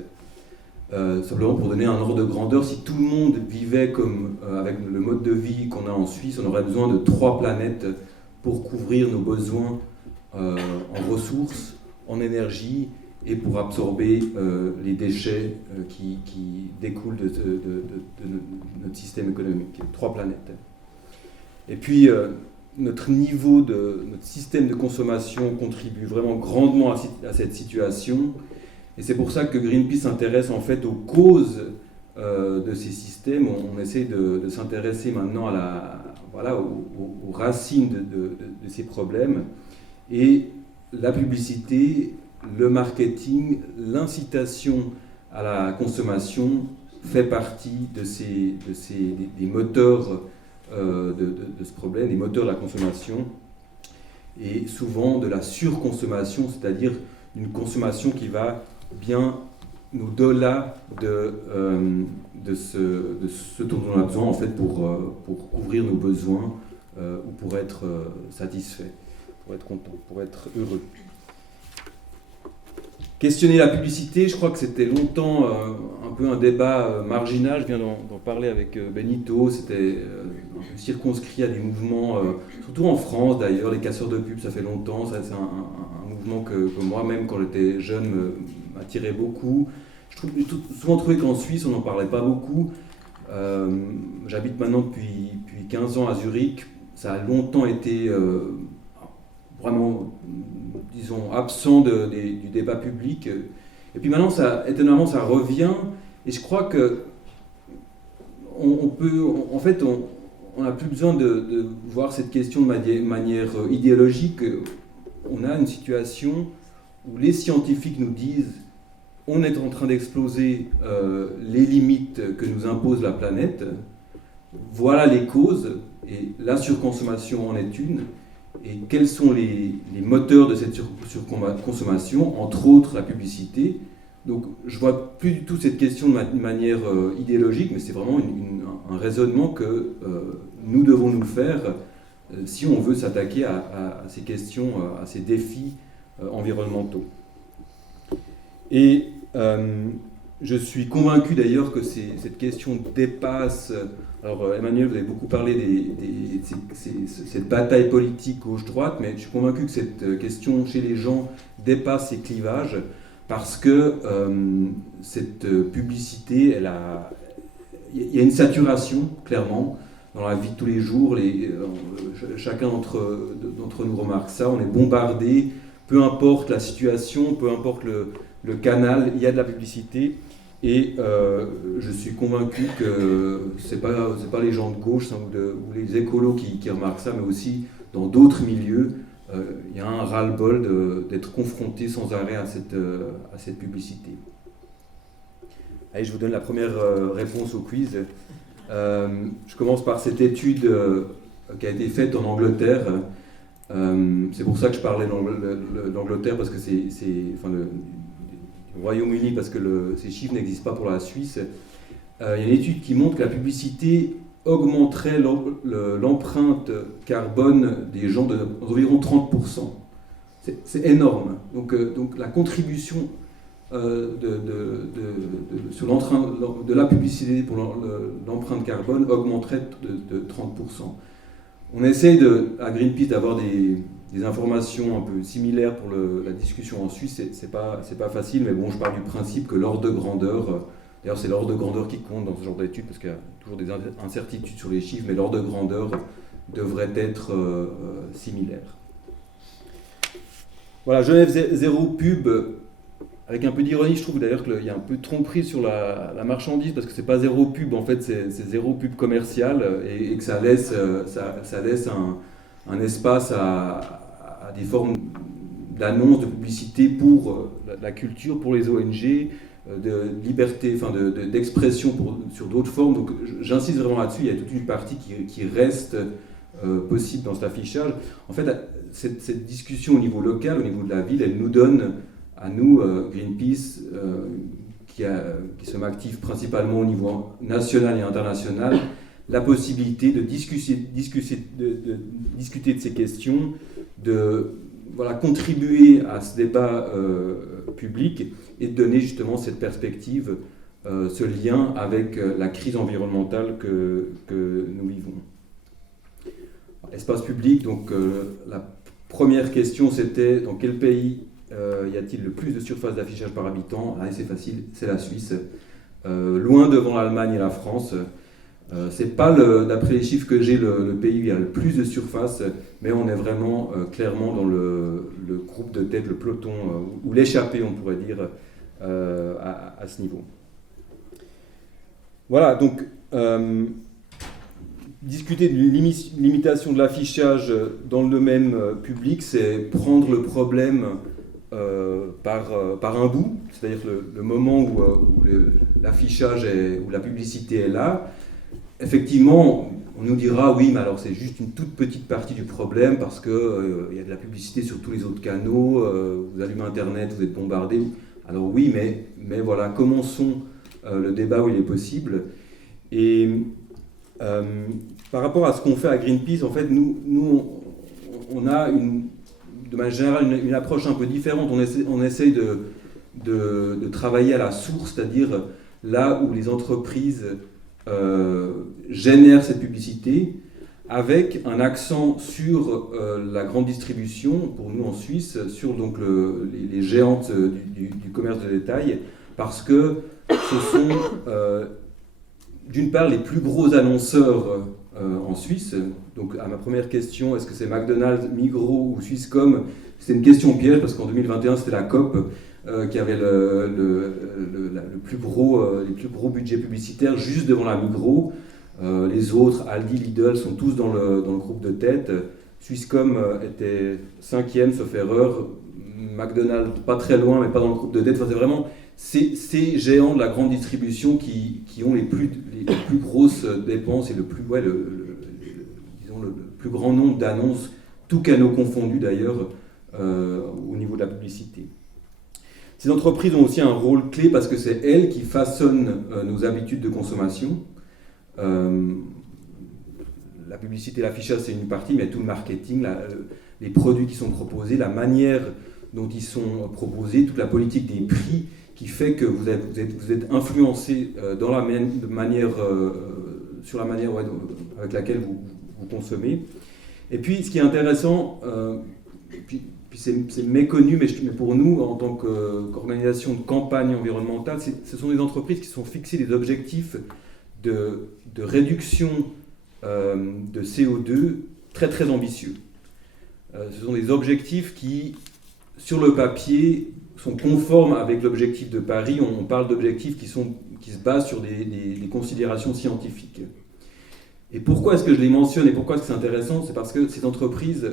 Simplement pour donner un ordre de grandeur, si tout le monde vivait comme avec le mode de vie qu'on a en Suisse, on aurait besoin de 3 planètes pour couvrir nos besoins en ressources, en énergie et pour absorber les déchets qui découlent de notre système économique. 3 planètes. Et puis notre système de consommation contribue vraiment grandement à cette situation. Et c'est pour ça que Greenpeace s'intéresse en fait aux causes de ces systèmes. On essaie de s'intéresser maintenant aux racines de ces problèmes. Et la publicité, le marketing, l'incitation à la consommation fait partie des moteurs de ce problème, des moteurs de la consommation, et souvent de la surconsommation, c'est-à-dire une consommation qui va bien au-delà de ce dont on a besoin en fait pour couvrir nos besoins ou pour être satisfait, pour être content, pour être heureux. Questionner la publicité, je crois que c'était longtemps un peu un débat marginal. Je viens d'en parler avec Benito. C'était un peu circonscrit à des mouvements, surtout en France d'ailleurs, les casseurs de pub, ça fait longtemps. C'est un mouvement que moi, même quand j'étais jeune, m'attirait beaucoup. J'ai souvent trouvé qu'en Suisse, on n'en parlait pas beaucoup. J'habite maintenant depuis 15 ans à Zurich. Ça a longtemps été vraiment, disons, absent du débat public. Et puis maintenant, étonnamment, ça revient. Et je crois que on n'a plus besoin de voir cette question de manière idéologique. On a une situation où les scientifiques nous disent on est en train d'exploser les limites que nous impose la planète. Voilà les causes, et la surconsommation en est une. Et quels sont les moteurs de cette surconsommation, entre autres la publicité. Donc je ne vois plus du tout cette question de manière idéologique, mais c'est vraiment un raisonnement que nous devons nous faire si on veut s'attaquer à ces questions, à ces défis environnementaux. Et je suis convaincu d'ailleurs que cette question dépasse... Alors Emmanuel, vous avez beaucoup parlé de cette bataille politique gauche-droite, mais je suis convaincu que cette question chez les gens dépasse ces clivages, parce que cette publicité, il y a une saturation, clairement, dans la vie de tous les jours. Chacun d'entre nous remarque ça, on est bombardé, peu importe la situation, peu importe le canal, il y a de la publicité. Et je suis convaincu que ce n'est pas les gens de gauche ou les écolos qui remarquent ça, mais aussi dans d'autres milieux, il y a un ras-le-bol d'être confronté sans arrêt à cette publicité. Allez, je vous donne la première réponse au quiz. Je commence par cette étude qui a été faite en Angleterre. C'est pour ça que je parlais d'Angleterre, parce que c'est du au Royaume-Uni, parce que ces chiffres n'existent pas pour la Suisse, il y a une étude qui montre que la publicité augmenterait l'empreinte carbone des gens d'environ 30%. C'est énorme. Donc la contribution de la publicité pour l'empreinte carbone augmenterait de 30%. On essaye à Greenpeace d'avoir des informations un peu similaires pour la discussion en Suisse. C'est pas facile, mais bon, je pars du principe que l'ordre de grandeur, d'ailleurs c'est l'ordre de grandeur qui compte dans ce genre d'études, parce qu'il y a toujours des incertitudes sur les chiffres, mais l'ordre de grandeur devrait être similaire. Voilà, Genève zéro pub, avec un peu d'ironie, je trouve d'ailleurs qu'il y a un peu de tromperie sur la marchandise, parce que c'est pas zéro pub, en fait c'est zéro pub commercial, et que ça laisse un espace à des formes d'annonces, de publicité pour la culture, pour les ONG, de liberté, enfin d'expression sur d'autres formes. Donc j'insiste vraiment là-dessus, il y a toute une partie qui reste possible dans cet affichage. En fait, cette discussion au niveau local, au niveau de la ville, elle nous donne, à nous, Greenpeace, qui sommes actifs principalement au niveau national et international, la possibilité de discuter de ces questions, de contribuer à ce débat public et de donner justement cette perspective, ce lien avec la crise environnementale que nous vivons. Espace public, donc la première question c'était dans quel pays y a-t-il le plus de surface d'affichage par habitant? Allez, c'est facile, c'est la Suisse, loin devant l'Allemagne et la France. C'est pas, d'après les chiffres que j'ai, le pays où il y a le plus de surface, mais on est vraiment clairement dans le groupe de tête, le peloton, ou l'échappée, on pourrait dire, à ce niveau. Voilà, donc discuter de limitation de l'affichage dans le domaine public, c'est prendre le problème par un bout, c'est-à-dire le moment où l'affichage où la publicité est là. Effectivement, on nous dira oui, mais alors c'est juste une toute petite partie du problème parce qu'il y a de la publicité sur tous les autres canaux, vous allumez Internet, vous êtes bombardé. Alors oui, mais voilà, commençons le débat où il est possible. Et par rapport à ce qu'on fait à Greenpeace, en fait, nous on a de manière générale une approche un peu différente. On essaye de travailler à la source, c'est-à-dire là où les entreprises génère cette publicité avec un accent sur la grande distribution, pour nous en Suisse, sur donc les géantes du commerce de détail, parce que ce sont d'une part les plus gros annonceurs en Suisse. Donc à ma première question, est-ce que c'est McDonald's, Migros ou Swisscom? C'est une question piège parce qu'en 2021 c'était la COP qui avait les plus gros budgets publicitaires juste devant la Migros. Les autres, Aldi, Lidl, sont tous dans le groupe de tête. Swisscom était 5e, sauf erreur. McDonald's, pas très loin, mais pas dans le groupe de tête. Enfin, c'est vraiment ces géants de la grande distribution qui ont les plus grosses dépenses et le plus grand nombre d'annonces, tous canaux confondus d'ailleurs, au niveau de la publicité. Ces entreprises ont aussi un rôle clé parce que c'est elles qui façonnent nos habitudes de consommation. La publicité, l'affichage, c'est une partie, mais tout le marketing, les produits qui sont proposés, la manière dont ils sont proposés, toute la politique des prix qui fait que vous êtes influencé sur la manière avec laquelle vous consommez. Et puis, ce qui est intéressant, puis c'est méconnu, mais pour nous, en tant qu'organisation de campagne environnementale, ce sont des entreprises qui sont fixées des objectifs de réduction de CO2 très très ambitieux. Ce sont des objectifs qui, sur le papier, sont conformes avec l'objectif de Paris. On parle d'objectifs qui se basent sur des considérations scientifiques. Et pourquoi est-ce que je les mentionne et pourquoi est-ce que c'est intéressant? C'est parce que ces entreprises,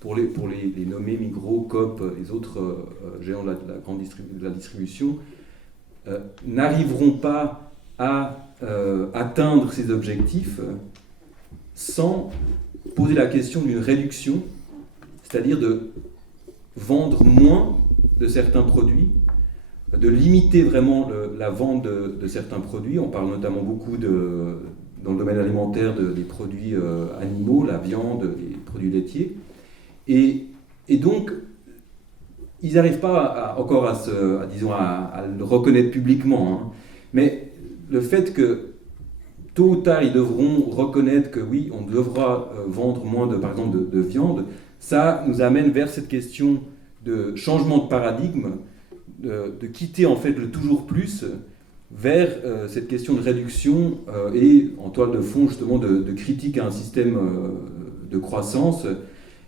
pour les nommer, Migros, Coop, les autres géants de la distribution, n'arriveront pas à atteindre ces objectifs sans poser la question d'une réduction, c'est-à-dire de vendre moins de certains produits de limiter vraiment la vente de certains produits. On parle notamment beaucoup dans le domaine alimentaire des produits animaux, la viande, les produits laitiers. Et donc, ils n'arrivent pas encore à le reconnaître publiquement. Hein. Mais le fait que tôt ou tard, ils devront reconnaître que oui, on devra vendre moins, par exemple, de viande, ça nous amène vers cette question de changement de paradigme, de quitter en fait le toujours plus vers cette question de réduction et en toile de fond justement de critique à un système de croissance.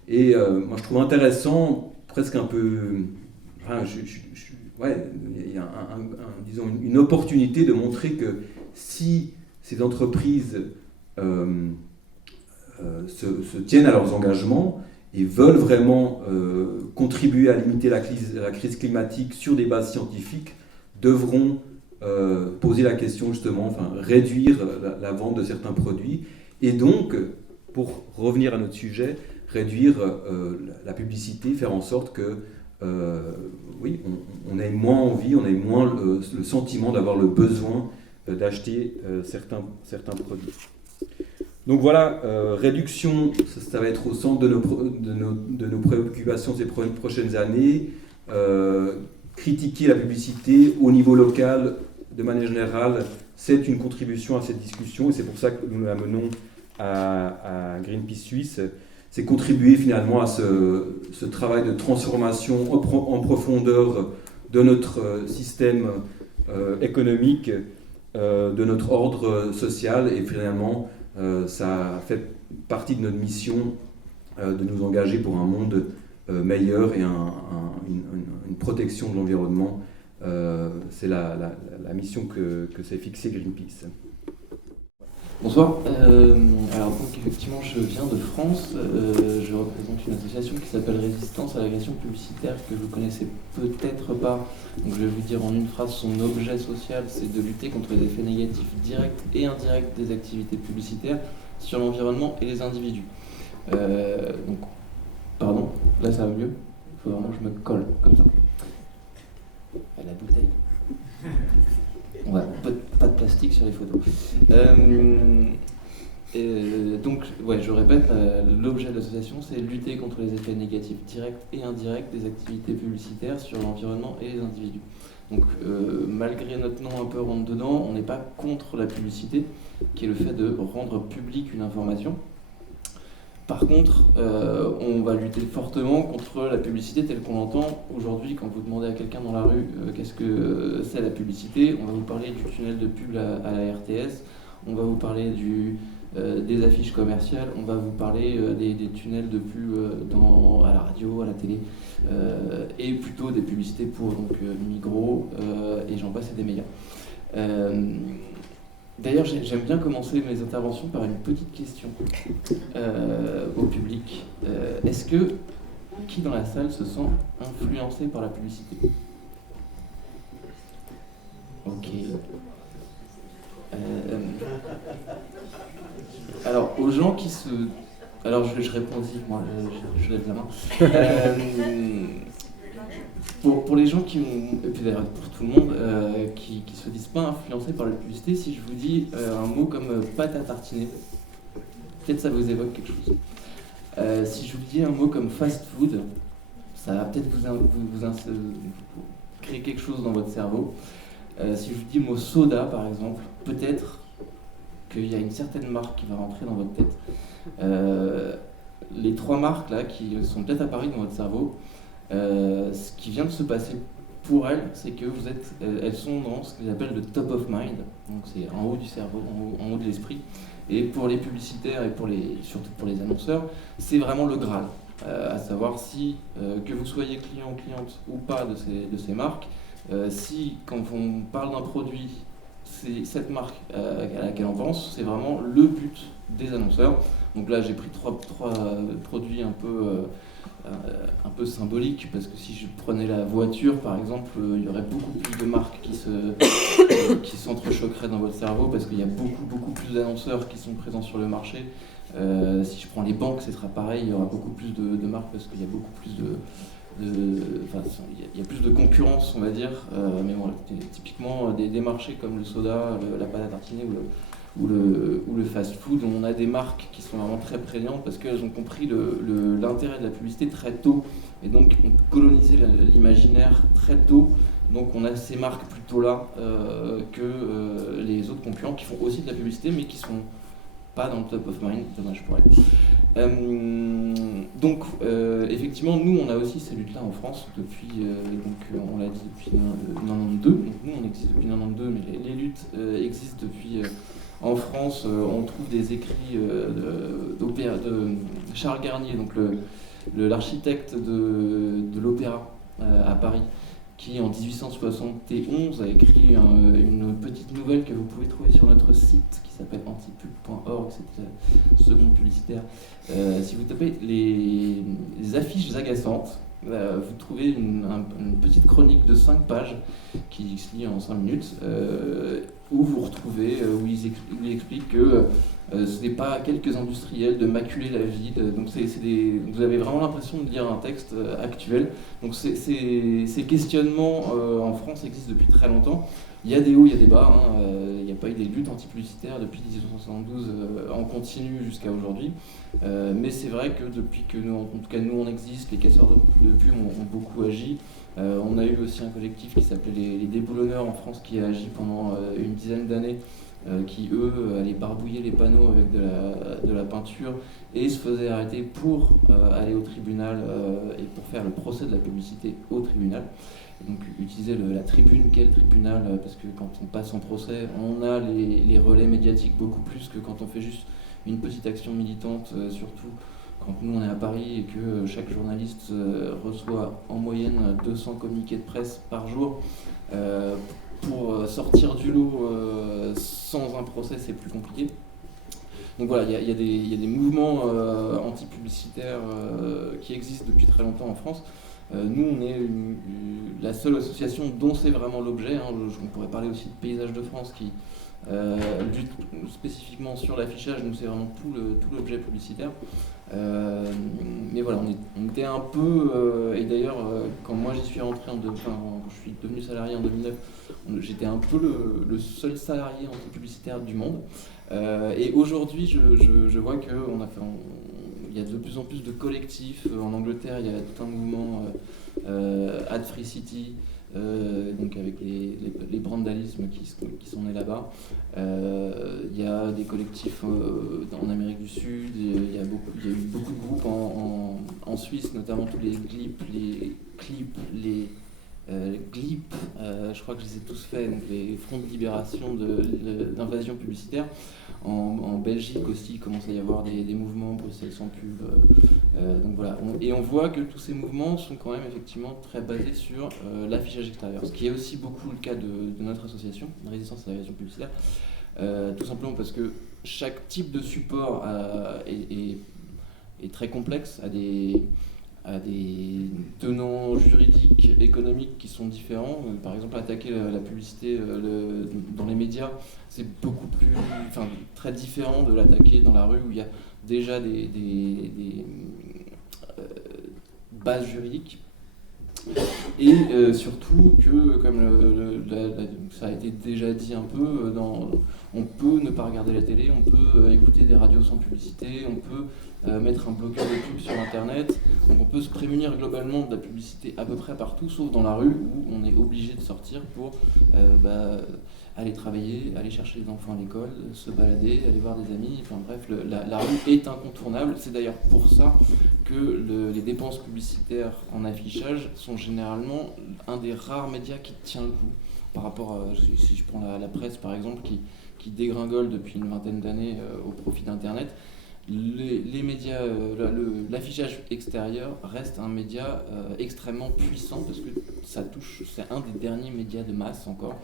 Et moi je trouve intéressant, presque un peu, enfin, il y a disons une opportunité de montrer que si ces entreprises se tiennent à leurs engagements et veulent vraiment contribuer à limiter la crise climatique sur des bases scientifiques, devront poser la question justement, enfin réduire la vente de certains produits et donc, pour revenir à notre sujet, réduire la publicité, faire en sorte que oui, on ait moins envie, on ait moins le sentiment d'avoir le besoin d'acheter certains produits. Donc voilà, réduction, ça va être au centre de nos préoccupations ces prochaines années. Critiquer la publicité au niveau local, de manière générale, c'est une contribution à cette discussion et c'est pour ça que nous la menons à Greenpeace Suisse. C'est contribuer finalement à ce travail de transformation en profondeur de notre système économique, de notre ordre social et finalement ça fait partie de notre mission de nous engager pour un monde meilleur et une protection de l'environnement. C'est la mission que s'est fixée Greenpeace. Bonsoir. Alors donc effectivement je viens de France, je représente une association qui s'appelle Résistance à l'agression publicitaire que vous connaissez peut-être pas. Donc je vais vous dire en une phrase, son objet social c'est de lutter contre les effets négatifs directs et indirects des activités publicitaires sur l'environnement et les individus. Donc, pardon, là ça va mieux, il faut vraiment que je me colle comme ça. À la bouteille. Ouais, pas de plastique sur les photos. Donc, ouais, je répète, l'objet de l'association, c'est lutter contre les effets négatifs directs et indirects des activités publicitaires sur l'environnement et les individus. Donc, malgré notre nom un peu rentre-dedans, on n'est pas contre la publicité, qui est le fait de rendre publique une information. Par contre, on va lutter fortement contre la publicité telle qu'on l'entend aujourd'hui. Quand vous demandez à quelqu'un dans la rue qu'est-ce que c'est la publicité, on va vous parler du tunnel de pub à la RTS, on va vous parler des affiches commerciales, on va vous parler des tunnels de pub à la radio, à la télé, et plutôt des publicités pour donc, Migros, et j'en passe et des meilleurs. D'ailleurs, j'aime bien commencer mes interventions par une petite question au public. Est-ce que qui dans la salle se sent influencé par la publicité ? Ok. Alors, aux gens qui se... Alors, je réponds aussi, moi, je lève la main. Pour les gens qui ont, et puis d'ailleurs pour tout le monde, qui se disent pas influencés par la publicité, si je vous dis un mot comme pâte à tartiner, peut-être ça vous évoque quelque chose. Si je vous dis un mot comme fast food, ça va peut-être vous créer quelque chose dans votre cerveau. Si je vous dis le mot soda par exemple, peut-être qu'il y a une certaine marque qui va rentrer dans votre tête. Les trois marques là qui sont peut-être apparues dans votre cerveau, ce qui vient de se passer pour elles, c'est que elles sont dans ce qu'ils appellent le top of mind, donc c'est en haut du cerveau, en haut de l'esprit. Et pour les publicitaires et surtout pour les annonceurs, c'est vraiment le Graal. À savoir si, que vous soyez client ou cliente ou pas de ces marques, si quand on parle d'un produit, c'est cette marque à laquelle on pense, c'est vraiment le but des annonceurs. Donc là j'ai pris trois produits un peu symboliques, parce que si je prenais la voiture par exemple, il y aurait beaucoup plus de marques qui s'entrechoqueraient dans votre cerveau, parce qu'il y a beaucoup plus d'annonceurs qui sont présents sur le marché. Si je prends les banques, ce sera pareil, il y aura beaucoup plus de marques parce qu'il y a beaucoup plus il y a plus de concurrence, on va dire, mais bon, typiquement des marchés comme le soda, la pâte à tartiner ou le fast-food, on a des marques qui sont vraiment très prégnantes parce qu'elles ont compris l'intérêt de la publicité très tôt et donc ont colonisé l'imaginaire très tôt. Donc on a ces marques plutôt là que les autres concurrents qui font aussi de la publicité mais qui sont pas dans le top of mind, dommage pour elles. Donc effectivement nous on a aussi ces luttes là en France depuis, on l'a dit depuis 92, donc nous on existe depuis 92 mais les luttes existent depuis... En France, on trouve des écrits de Charles Garnier, donc l'architecte de l'opéra à Paris, qui en 1871 a écrit une petite nouvelle que vous pouvez trouver sur notre site qui s'appelle antipub.org, c'est la seconde publicitaire. Si vous tapez les affiches agaçantes, vous trouvez une petite chronique de 5 pages qui se lit en 5 minutes où vous retrouvez, où il explique que ce n'est pas à quelques industriels de maculer la ville. Donc vous avez vraiment l'impression de lire un texte actuel. Donc ces questionnements en France existent depuis très longtemps. Il y a des hauts, il y a des bas. Il n'y a pas eu des luttes antipublicitaires depuis 1872 en continu jusqu'à aujourd'hui. Mais c'est vrai que depuis que nous, en tout cas nous on existe, les casseurs de pub ont beaucoup agi. On a eu aussi un collectif qui s'appelait les Déboulonneurs en France qui a agi pendant une dizaine d'années, qui eux allaient barbouiller les panneaux avec de la peinture et se faisaient arrêter pour aller au tribunal et pour faire le procès de la publicité au tribunal. Et donc utiliser la tribune qu'est le tribunal, parce que quand on passe en procès, on a les relais médiatiques beaucoup plus que quand on fait juste une petite action militante, surtout quand nous on est à Paris et que chaque journaliste reçoit en moyenne 200 communiqués de presse par jour. Pour sortir du lot sans un procès, c'est plus compliqué. Donc voilà, il y a des mouvements anti-publicitaires qui existent depuis très longtemps en France. Nous, on est la seule association dont c'est vraiment l'objet. On pourrait parler aussi de Paysages de France qui lutte spécifiquement sur l'affichage. Nous, c'est vraiment tout l'objet publicitaire. Mais voilà, on était un peu... et d'ailleurs, quand moi j'y suis rentré, quand je suis devenu salarié en 2009, j'étais un peu le seul salarié anti-publicitaire du monde. Et aujourd'hui, je vois qu'il y a de plus en plus de collectifs. En Angleterre, il y a tout un mouvement Ad Free City, donc avec les brandalismes qui sont nés là-bas. Il y a des collectifs en Amérique du Sud, il y a eu beaucoup de groupes en Suisse, notamment tous les clips, GLIP, je crois que je les ai tous faits, donc les fronts de libération d'invasion publicitaire. En Belgique aussi, il commence à y avoir des mouvements Bruxelles sans pub. Donc voilà. Et on voit que tous ces mouvements sont quand même effectivement très basés sur l'affichage extérieur, ce qui est aussi beaucoup le cas de notre association, Résistance à l'invasion publicitaire. Tout simplement parce que chaque type de support est très complexe, a des tenants juridiques, économiques qui sont différents. Par exemple, attaquer la publicité dans les médias, c'est beaucoup plus, très différent de l'attaquer dans la rue où il y a déjà des bases juridiques. Et surtout que, comme ça a été déjà dit un peu, on peut ne pas regarder la télé, on peut écouter des radios sans publicité, on peut mettre un bloqueur de pub sur internet, donc on peut se prémunir globalement de la publicité à peu près partout, sauf dans la rue où on est obligé de sortir pour aller travailler, aller chercher les enfants à l'école, se balader, aller voir des amis, enfin bref, la rue est incontournable. C'est d'ailleurs pour ça que les dépenses publicitaires en affichage sont généralement un des rares médias qui tient le coup. Par rapport à, si je prends la presse par exemple, qui dégringole depuis une vingtaine d'années au profit d'Internet, les médias, l'affichage extérieur reste un média extrêmement puissant parce que c'est un des derniers médias de masse encore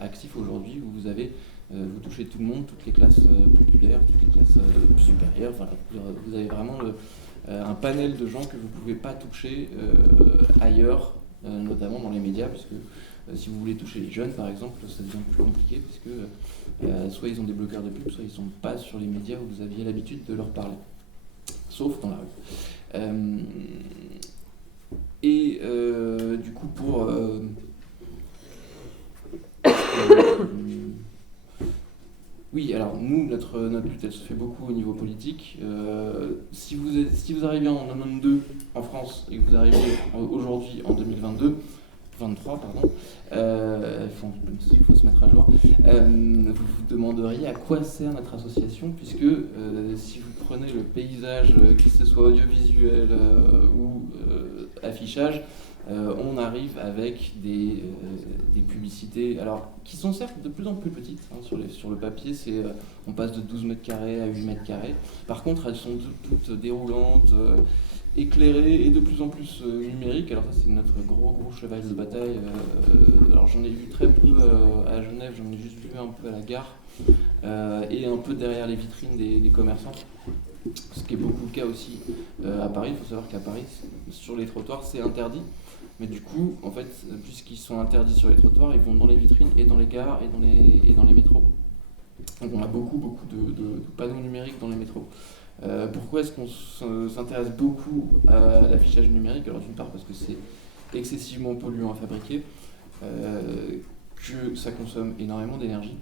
actifs aujourd'hui où vous touchez tout le monde, toutes les classes populaires, toutes les classes supérieures. Enfin, vous avez vraiment un panel de gens que vous ne pouvez pas toucher ailleurs, notamment dans les médias, puisque si vous voulez toucher les jeunes, par exemple, ça devient plus compliqué, puisque soit ils ont des bloqueurs de pub, soit ils ne sont pas sur les médias où vous aviez l'habitude de leur parler, sauf dans la rue. Et du coup, pour... oui, alors nous, notre lutte, elle se fait beaucoup au niveau politique. Si vous arrivez en 92 en France et que vous arrivez aujourd'hui en 23, pardon, il faut se mettre à jour, vous vous demanderiez à quoi sert notre association, puisque si vous prenez le paysage, que ce soit audiovisuel ou affichage, on arrive avec des publicités, alors qui sont certes de plus en plus petites, hein, sur le papier, on passe de 12 mètres carrés à 8 mètres carrés. Par contre, elles sont toutes déroulantes, éclairées et de plus en plus numériques. Alors ça, c'est notre gros cheval de bataille. Alors j'en ai vu très peu à Genève, j'en ai juste vu un peu à la gare et un peu derrière les vitrines des commerçants. Ce qui est beaucoup le cas aussi à Paris. Il faut savoir qu'à Paris, sur les trottoirs, c'est interdit. Mais du coup, en fait, puisqu'ils sont interdits sur les trottoirs, ils vont dans les vitrines et dans les gares et dans les métros. Donc on a beaucoup de panneaux numériques dans les métros. Pourquoi est-ce qu'on s'intéresse beaucoup à l'affichage numérique? Alors d'une part parce que c'est excessivement polluant à fabriquer, que ça consomme énormément d'énergie,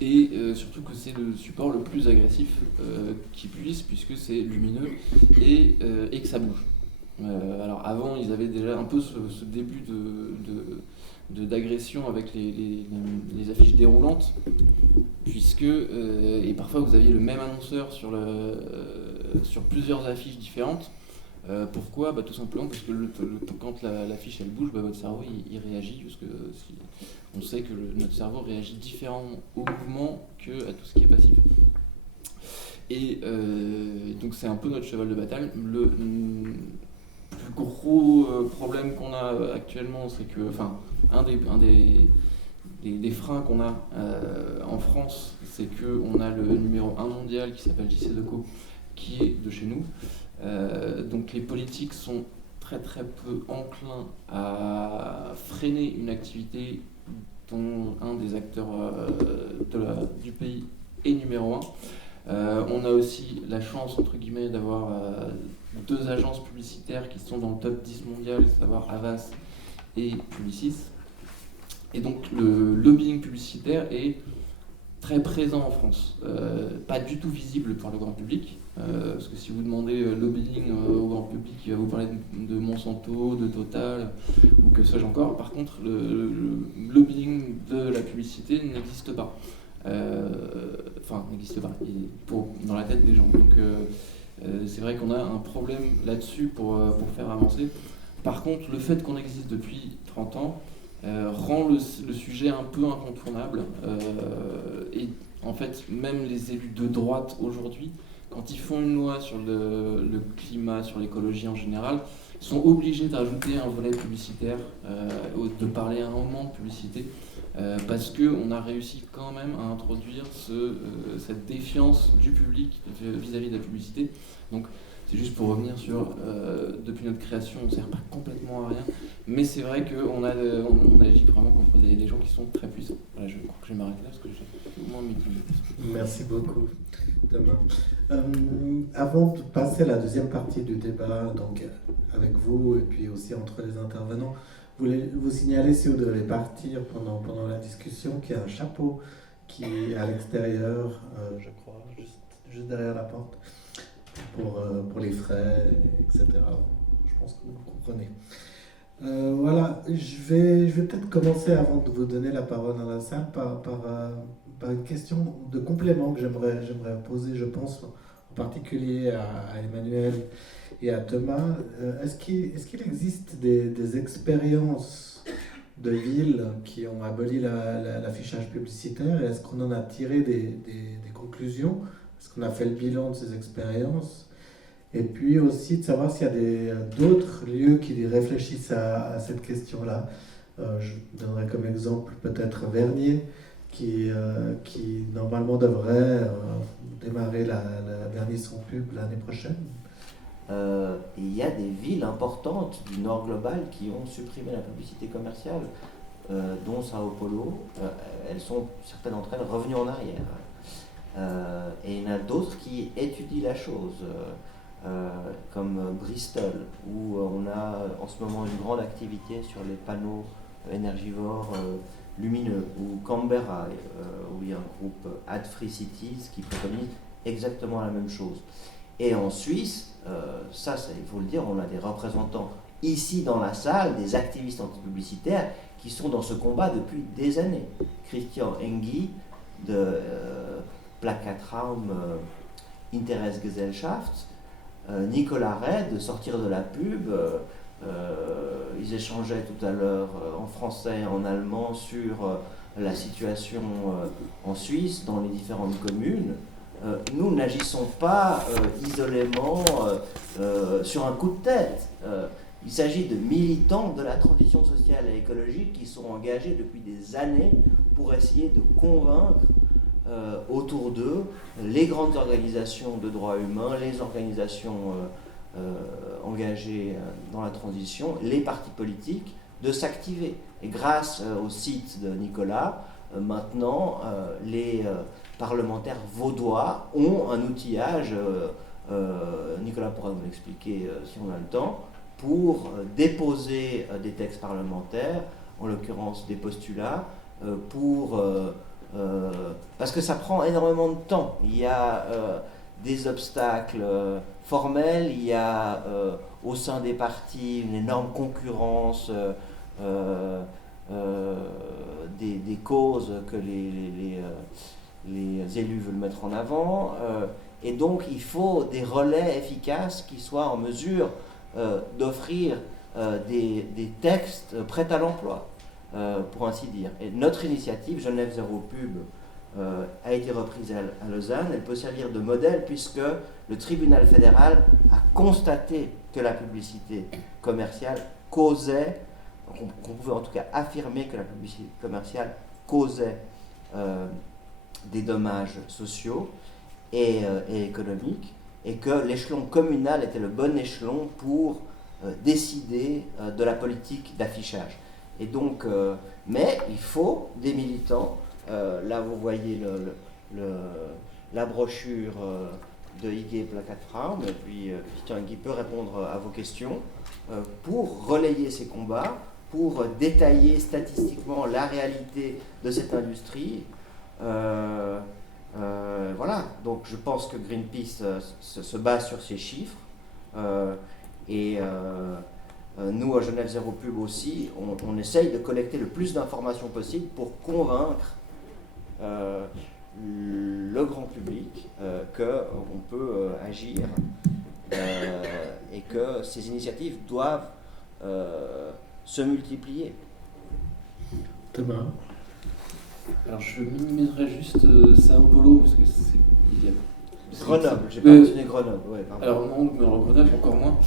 et surtout que c'est le support le plus agressif qui puisse, puisque c'est lumineux et que ça bouge. Alors avant, ils avaient déjà un peu ce début d'agression avec les affiches déroulantes, puisque et parfois vous aviez le même annonceur sur plusieurs affiches différentes. Pourquoi? Tout simplement parce que quand l'affiche elle bouge, votre cerveau il réagit, parce que on sait que notre cerveau réagit différemment au mouvement que à tout ce qui est passif. Et donc c'est un peu notre cheval de bataille. Le plus gros problème qu'on a actuellement, c'est que, un des freins qu'on a en France, c'est qu'on a le numéro 1 mondial qui s'appelle JC Decaux, qui est de chez nous. Donc les politiques sont très peu enclins à freiner une activité dont un des acteurs du pays est numéro 1. On a aussi la chance, entre guillemets, d'avoir 2 agences publicitaires qui sont dans le top 10 mondial, à savoir Havas et Publicis. Et donc le lobbying publicitaire est très présent en France, pas du tout visible par le grand public, parce que si vous demandez lobbying au grand public, il va vous parler de Monsanto, de Total, ou que sais-je encore. Par contre, le lobbying de la publicité n'existe pas. N'existe pas, dans la tête des gens. Donc c'est vrai qu'on a un problème là-dessus pour faire avancer. Par contre, le fait qu'on existe depuis 30 ans rend le sujet un peu incontournable. Et en fait, même les élus de droite aujourd'hui, quand ils font une loi sur le climat, sur l'écologie en général, sont obligés de rajouter un volet publicitaire, de parler à un moment de publicité, parce qu'on a réussi quand même à introduire cette défiance du public vis-à-vis de la publicité. Donc c'est juste pour revenir sur, depuis notre création, on ne sert pas complètement à rien, mais c'est vrai qu'on agit vraiment contre des gens qui sont très puissants. Voilà, je crois que je vais m'arrêter là, parce que j'ai au moins mis. Merci beaucoup, Thomas. Avant de passer à la deuxième partie du débat, donc avec vous et puis aussi entre les intervenants, je voulais vous signaler, si vous devez partir pendant la discussion, qu'il y a un chapeau qui est à l'extérieur, je crois, juste derrière la porte, pour les frais, etc. Je pense que vous comprenez. Voilà, je vais peut-être commencer, avant de vous donner la parole dans la salle, par une question de complément que j'aimerais poser, je pense, en particulier à Emmanuel et à Thomas. Est-ce qu'il existe des expériences de villes qui ont aboli l'affichage publicitaire, et est-ce qu'on en a tiré des conclusions? Est-ce qu'on a fait le bilan de ces expériences? Et puis aussi de savoir s'il y a d'autres lieux qui réfléchissent à cette question-là. Je donnerai comme exemple peut-être Vernier, qui normalement devrait démarrer la Vernier son pub l'année prochaine. Il y a des villes importantes du Nord global qui ont supprimé la publicité commerciale, dont Sao Paulo. Certaines d'entre elles revenues en arrière. Et il y en a d'autres qui étudient la chose. comme Bristol, où on a en ce moment une grande activité sur les panneaux énergivores lumineux, ou Canberra, où il y a un groupe Ad Free Cities qui préconise exactement la même chose. Et en Suisse, ça il faut le dire, on a des représentants ici dans la salle, des activistes antipublicitaires qui sont dans ce combat depuis des années. Christian Engi de Plakatraum Interesgesellschaft, Nicolas Ray de Sortir de la pub, ils échangeaient tout à l'heure en français et en allemand sur la situation en Suisse, dans les différentes communes. Nous n'agissons pas isolément sur un coup de tête. Il s'agit de militants de la transition sociale et écologique qui sont engagés depuis des années pour essayer de convaincre autour d'eux les grandes organisations de droits humains, les organisations engagées dans la transition, les partis politiques, de s'activer. Et grâce au site de Nicolas, maintenant, les parlementaires vaudois ont un outillage, Nicolas pourra nous l'expliquer si on a le temps, pour déposer des textes parlementaires, en l'occurrence des postulats, parce que ça prend énormément de temps. Il y a des obstacles formels, il y a au sein des partis une énorme concurrence des causes que les élus veulent mettre en avant, et donc il faut des relais efficaces qui soient en mesure d'offrir des textes prêts à l'emploi, pour ainsi dire. Et notre initiative, Genève Zéro Pub, a été reprise à Lausanne. Elle peut servir de modèle puisque le tribunal fédéral a constaté que la publicité commerciale causait, qu'on pouvait en tout cas affirmer que la publicité commerciale causait des dommages sociaux et économiques, et que l'échelon communal était le bon échelon pour décider de la politique d'affichage. Et donc, mais il faut des militants. Là, vous voyez la brochure de IG Plakatraum, et puis Christian Engi peut répondre à vos questions, pour relayer ces combats, pour détailler statistiquement la réalité de cette industrie. Voilà, donc je pense que Greenpeace se base sur ces chiffres, et nous, à Genève Zéro Pub aussi, on essaye de collecter le plus d'informations possible pour convaincre le grand public qu'on peut agir et que ces initiatives doivent se multiplier. Thomas. Alors je minimiserai juste Sao Paulo, parce que Grenoble, j'ai pas mentionné Grenoble. Ouais, alors non, mais alors Grenoble encore moins.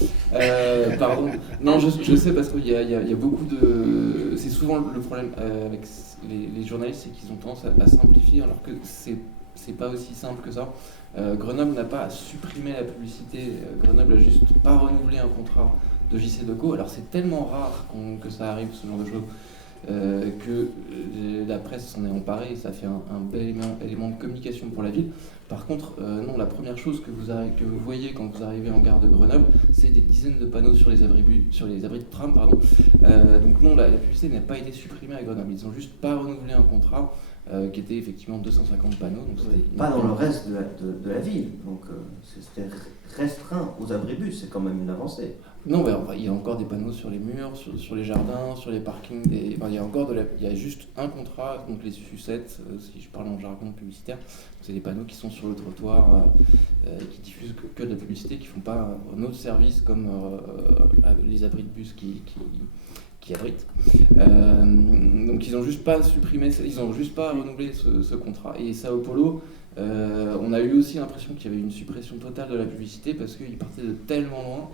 Pardon. Non, je sais parce qu'il y a beaucoup de... C'est souvent le problème avec les journalistes, c'est qu'ils ont tendance à simplifier, alors que c'est pas aussi simple que ça. Grenoble n'a pas supprimé la publicité, Grenoble a juste pas renouvelé un contrat de JC Decaux. Alors c'est tellement rare que ça arrive, ce genre de choses, que la presse s'en est emparée et ça fait un bel élément de communication pour la ville. Par contre, non, la première chose que vous voyez quand vous arrivez en gare de Grenoble, c'est des dizaines de panneaux sur les abris de tram. Donc non, la publicité n'a pas été supprimée à Grenoble. Ils n'ont juste pas renouvelé un contrat qui était effectivement 250 panneaux. Donc pas dans le reste de la ville, donc c'était restreint aux abribus, c'est quand même une avancée. Non, il y a encore des panneaux sur les murs, sur les jardins, sur les parkings. Il y a juste un contrat, donc les sucettes, si je parle en jargon publicitaire, c'est des panneaux qui sont sur le trottoir, qui diffusent que de la publicité, qui ne font pas un autre service comme les abris de bus qui abritent. Donc ils n'ont juste pas supprimé, ils n'ont juste pas renouvelé ce contrat. Et Sao Paulo, on a eu aussi l'impression qu'il y avait une suppression totale de la publicité parce qu'ils partaient de tellement loin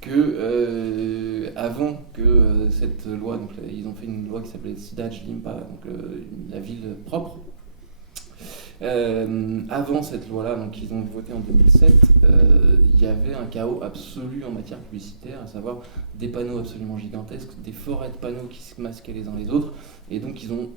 que avant que cette loi, donc ils ont fait une loi qui s'appelait Cidade Limpa, donc la ville propre, Avant cette loi-là, donc qu'ils ont voté en 2007, il y avait un chaos absolu en matière publicitaire, à savoir des panneaux absolument gigantesques, des forêts de panneaux qui se masquaient les uns les autres, et donc ils ont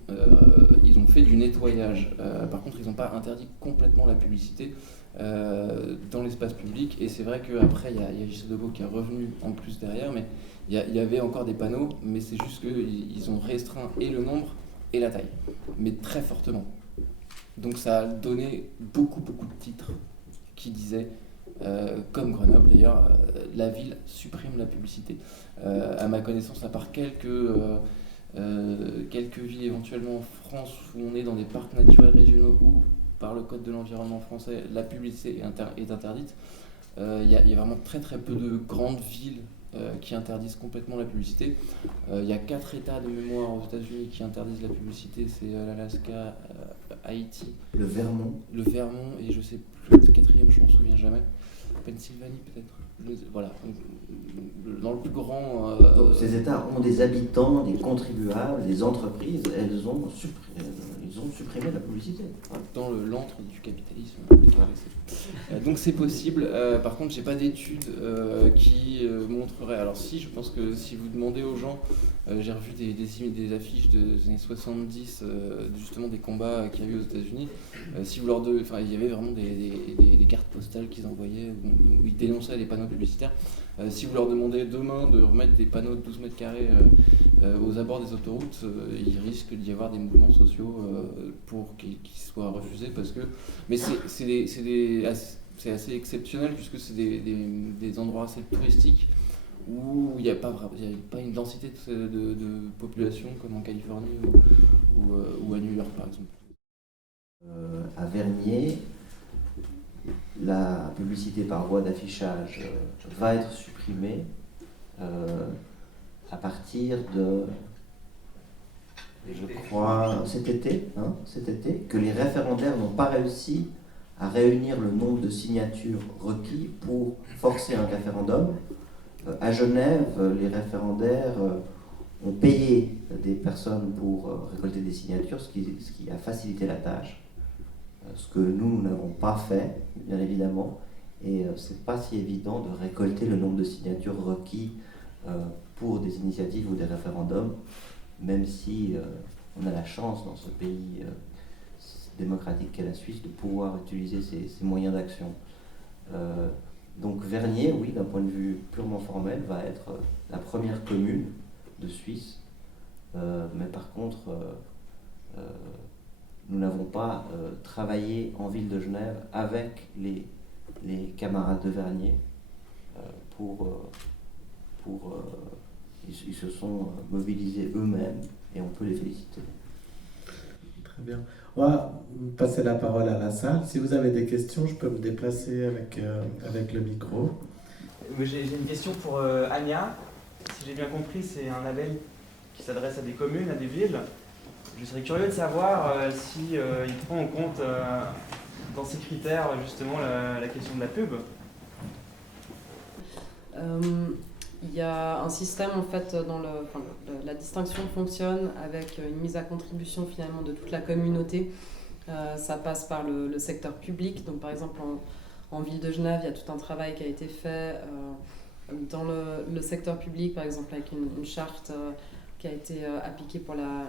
fait du nettoyage. Par contre, ils n'ont pas interdit complètement la publicité dans l'espace public, et c'est vrai qu'après, il y a JC Deveau qui est revenu en plus derrière, mais il y avait encore des panneaux, mais c'est juste qu'ils ont restreint et le nombre et la taille, mais très fortement. Donc ça a donné beaucoup de titres qui disaient, comme Grenoble d'ailleurs, la ville supprime la publicité. À ma connaissance, à part quelques villes éventuellement en France où on est dans des parcs naturels régionaux où, par le code de l'environnement français, la publicité est interdite, il y a vraiment très peu de grandes villes qui interdisent complètement la publicité. Il y a 4 États de mémoire aux États-Unis qui interdisent la publicité, c'est l'Alaska, Haïti, Le Vermont. et je sais plus le 4e, je m'en souviens jamais. Pennsylvanie peut-être. Voilà. Dans le plus grand. Donc, ces États ont des habitants, des contribuables, des entreprises, ils ont supprimé la publicité. Dans l'antre du capitalisme. Donc c'est possible. Par contre, j'ai pas d'études qui montreraient. Alors si, je pense que si vous demandez aux gens, j'ai revu des affiches des années 70, justement des combats qu'il y a eu aux États-Unis. Si vous il y avait vraiment des cartes postales qu'ils envoyaient où ils dénonçaient les panneaux publicitaires. Si vous leur demandez demain de remettre des panneaux de 12 mètres carrés aux abords des autoroutes, il risque d'y avoir des mouvements sociaux pour qu'ils soient refusés parce que. Mais c'est assez exceptionnel puisque c'est des endroits assez touristiques où il n'y a pas une densité de population comme en Californie ou à New York par exemple. À Vernier, la publicité par voie d'affichage va être supprimée à partir de, je crois, cet été, que les référendaires n'ont pas réussi à réunir le nombre de signatures requis pour forcer un référendum. À Genève, les référendaires ont payé des personnes pour récolter des signatures, ce qui a facilité la tâche. Ce que nous n'avons pas fait, bien évidemment, et c'est pas si évident de récolter le nombre de signatures requis pour des initiatives ou des référendums, même si on a la chance dans ce pays démocratique qu'est la Suisse de pouvoir utiliser ces moyens d'action. Donc Vernier, oui, d'un point de vue purement formel, va être la première commune de Suisse, mais par contre, nous n'avons pas travaillé en ville de Genève avec les camarades de Vernier ils se sont mobilisés eux-mêmes et on peut les féliciter. Très bien. On va passer la parole à la salle. Si vous avez des questions, je peux me déplacer avec le micro. J'ai une question pour Anya. Si j'ai bien compris, c'est un label qui s'adresse à des communes, à des villes. Je serais curieux de savoir si il prend en compte dans ses critères justement la question de la pub. Il y a un système en fait la distinction fonctionne avec une mise à contribution finalement de toute la communauté. Ça passe par le secteur public. Donc par exemple en ville de Genève, il y a tout un travail qui a été fait dans le secteur public, par exemple avec une charte qui a été appliquée pour la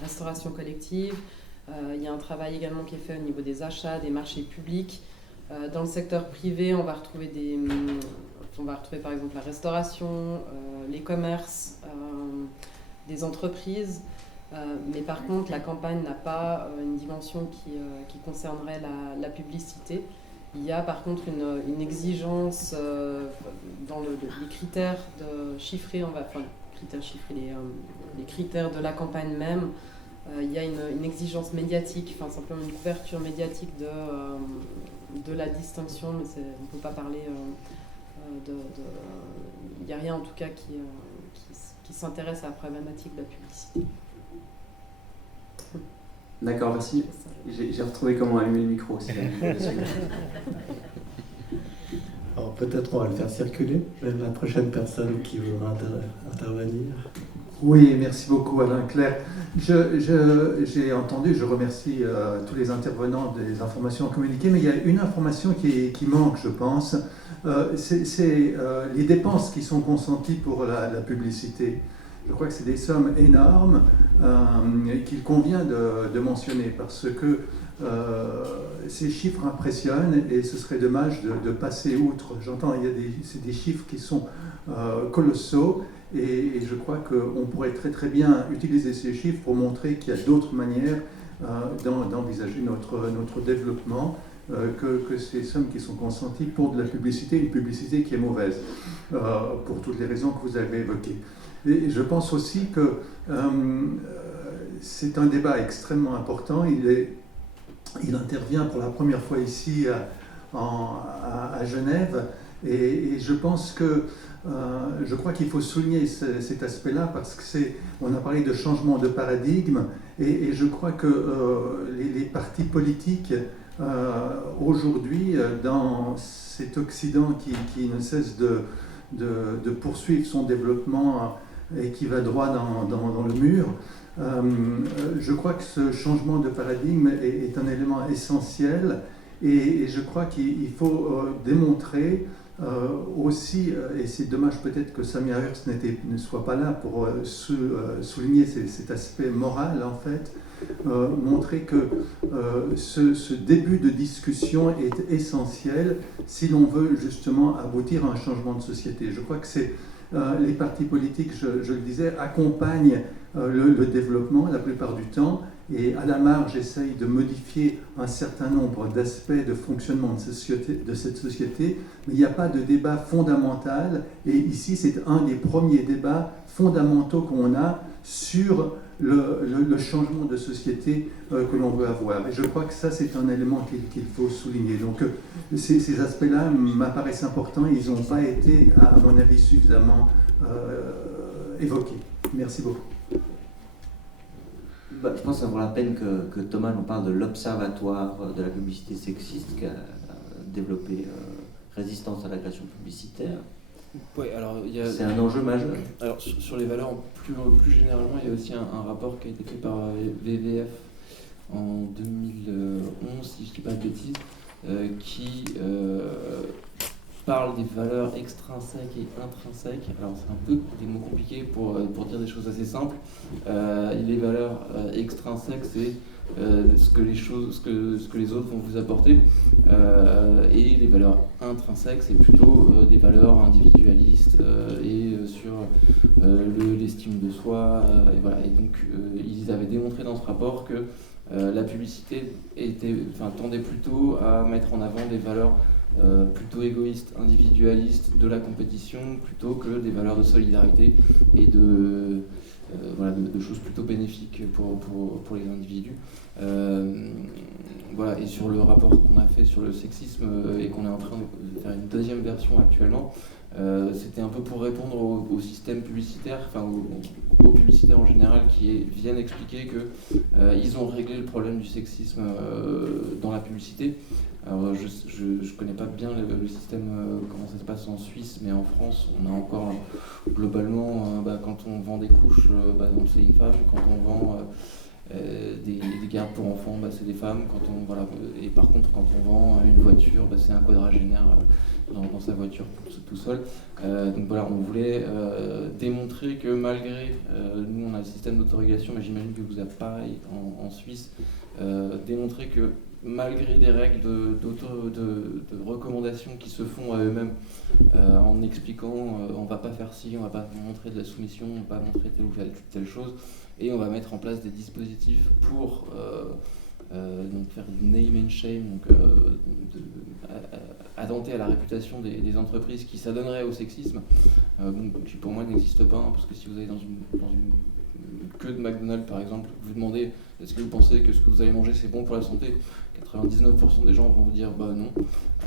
restauration collective. Il y a un travail également qui est fait au niveau des achats, des marchés publics. Dans le secteur privé, on va retrouver par exemple la restauration, les commerces, des entreprises. Mais par contre, la campagne n'a pas une dimension qui concernerait la publicité. Il y a par contre une exigence dans les critères chiffrés, les critères de la campagne même. Il y a une exigence médiatique, simplement une couverture médiatique de la distinction, mais on ne peut pas parler il n'y a rien en tout cas qui s'intéresse à la problématique de la publicité. D'accord, merci. J'ai retrouvé comment allumer le micro aussi. Alors, Alors peut-être on va le faire circuler vers la prochaine personne qui voudra intervenir. Oui, merci beaucoup Alain Clerc. J'ai entendu, je remercie tous les intervenants des informations communiquées, mais il y a une information qui manque, je pense. C'est les dépenses qui sont consenties pour la publicité. Je crois que c'est des sommes énormes qu'il convient de mentionner parce que ces chiffres impressionnent et ce serait dommage de passer outre. J'entends, c'est des chiffres qui sont colossaux et je crois qu'on pourrait très très bien utiliser ces chiffres pour montrer qu'il y a d'autres manières d'envisager notre développement que ces sommes qui sont consenties pour de la publicité, une publicité qui est mauvaise, pour toutes les raisons que vous avez évoquées. Et je pense aussi que c'est un débat extrêmement important. Il intervient pour la première fois ici à Genève et je pense que je crois qu'il faut souligner cet aspect-là parce que on a parlé de changement de paradigme et je crois que les partis politiques aujourd'hui dans cet Occident qui ne cesse de poursuivre son développement et qui va droit dans le mur, je crois que ce changement de paradigme est un élément essentiel et je crois qu'il faut démontrer aussi, et c'est dommage peut-être que Samia Hurst ne soit pas là pour souligner cet aspect moral en fait, montrer que ce début de discussion est essentiel si l'on veut justement aboutir à un changement de société. Je crois que les partis politiques, je le disais, accompagnent le développement la plupart du temps et à la marge essayent de modifier un certain nombre d'aspects de fonctionnement de cette société, mais il n'y a pas de débat fondamental et ici c'est un des premiers débats fondamentaux qu'on a sur le changement de société que l'on veut avoir. Et je crois que ça c'est un élément qu'il faut souligner. Donc ces aspects-là m'apparaissent importants et ils n'ont pas été, à mon avis, suffisamment évoqués. Merci beaucoup. Je pense que ça vaut la peine que Thomas nous parle de l'Observatoire de la publicité sexiste qui a développé Résistance à l'agression publicitaire. Ouais, alors, c'est un enjeu majeur. Alors sur les valeurs, plus généralement, il y a aussi un rapport qui a été fait par VVF en 2011, si je ne dis pas de bêtises, qui parle des valeurs extrinsèques et intrinsèques. Alors c'est un peu des mots compliqués pour dire des choses assez simples. Les valeurs extrinsèques, c'est ce que les autres vont vous apporter. Et les valeurs intrinsèques, c'est plutôt des valeurs individualistes et sur l'estime de soi. Et voilà. Et donc ils avaient démontré dans ce rapport que la publicité tendait plutôt à mettre en avant des valeurs plutôt égoïstes, individualistes, de la compétition, plutôt que des valeurs de solidarité et de choses plutôt bénéfiques pour les individus. Voilà, et sur le rapport qu'on a fait sur le sexisme et qu'on est en train de faire une deuxième version actuellement, c'était un peu pour répondre au système publicitaire, enfin aux publicitaires en général qui viennent expliquer qu'ils ont réglé le problème du sexisme dans la publicité. Alors, je connais pas bien le système, comment ça se passe en Suisse, mais en France, on a encore globalement, quand on vend des couches, c'est une femme, quand on vend des gardes pour enfants, c'est des femmes, et par contre, quand on vend une voiture, c'est un quadragénaire dans sa voiture tout seul. Donc voilà, on voulait démontrer que malgré, nous on a le système d'autorégulation, mais j'imagine que vous avez pareil en Suisse, démontrer que malgré des règles de recommandation qui se font à eux-mêmes, en expliquant on va pas faire ci, on va pas montrer de la soumission, on va pas montrer telle ou telle chose, et on va mettre en place des dispositifs pour donc faire du name and shame, donc attenter à la réputation des entreprises qui s'adonneraient au sexisme, qui pour moi n'existe pas, parce que si vous allez dans une queue de McDonald's par exemple, vous demandez est-ce que vous pensez que ce que vous allez manger c'est bon pour la santé, 99% des gens vont vous dire non.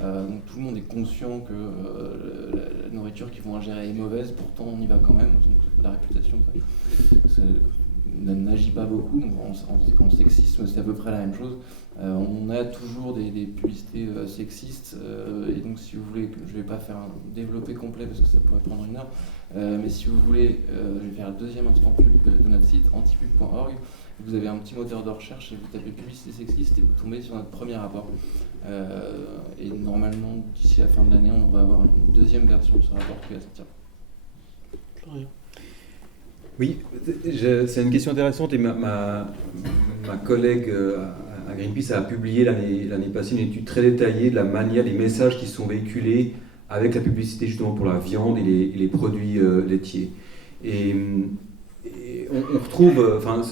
Donc tout le monde est conscient que la nourriture qu'ils vont ingérer est mauvaise, pourtant on y va quand même. Donc la réputation, n'agit pas beaucoup. Donc en sexisme, c'est à peu près la même chose. On a toujours des publicités sexistes, et donc si vous voulez, je ne vais pas faire un développé complet parce que ça pourrait prendre 1 heure, mais si vous voulez, je vais faire le deuxième instant pub de notre site, antipub.org. Vous avez un petit moteur de recherche et vous tapez publicité sexiste et vous tombez sur notre premier rapport. Et normalement, d'ici la fin de l'année, on va avoir une deuxième version de ce rapport qui va sortir. Oui, c'est une question intéressante et ma collègue à Greenpeace a publié l'année passée une étude très détaillée de la manière des messages qui sont véhiculés avec la publicité justement pour la viande et les produits laitiers. Et on retrouve, enfin,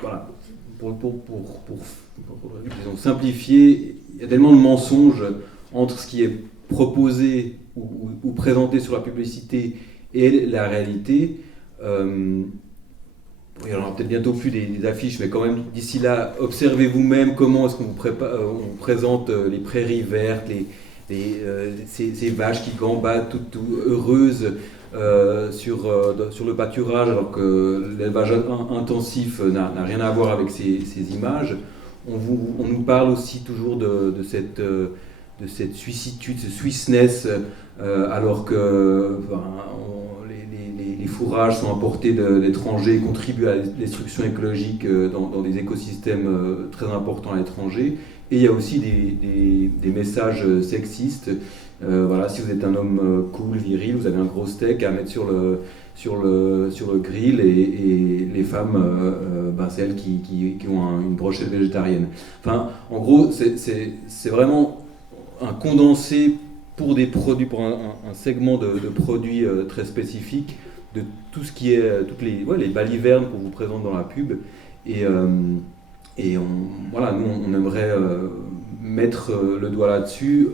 voilà, pour disons, simplifier, il y a tellement de mensonges entre ce qui est proposé ou présenté sur la publicité et la réalité. Il y en aura peut-être bientôt plus des affiches, mais quand même, d'ici là, observez vous-même comment est-ce qu'on on présente les prairies vertes, ces vaches qui gambadent toutes heureuses sur le pâturage, alors que l'élevage intensif n'a rien à voir avec ces images. On nous parle aussi toujours de cette suissitude, ce Swissness, alors que les fourrages sont importés d'étrangers et contribuent à la destruction écologique dans des écosystèmes très importants à l'étranger. Et il y a aussi des messages sexistes. Voilà, si vous êtes un homme cool, viril, vous avez un gros steak à mettre sur le grill, et les femmes, c'est elles qui ont une brochette végétarienne. Enfin, en gros, c'est vraiment un condensé pour des produits, pour un segment de produits très spécifiques, de tout ce qui est toutes les balivernes qu'on vous présente dans la pub. Et voilà, nous on aimerait mettre le doigt là-dessus,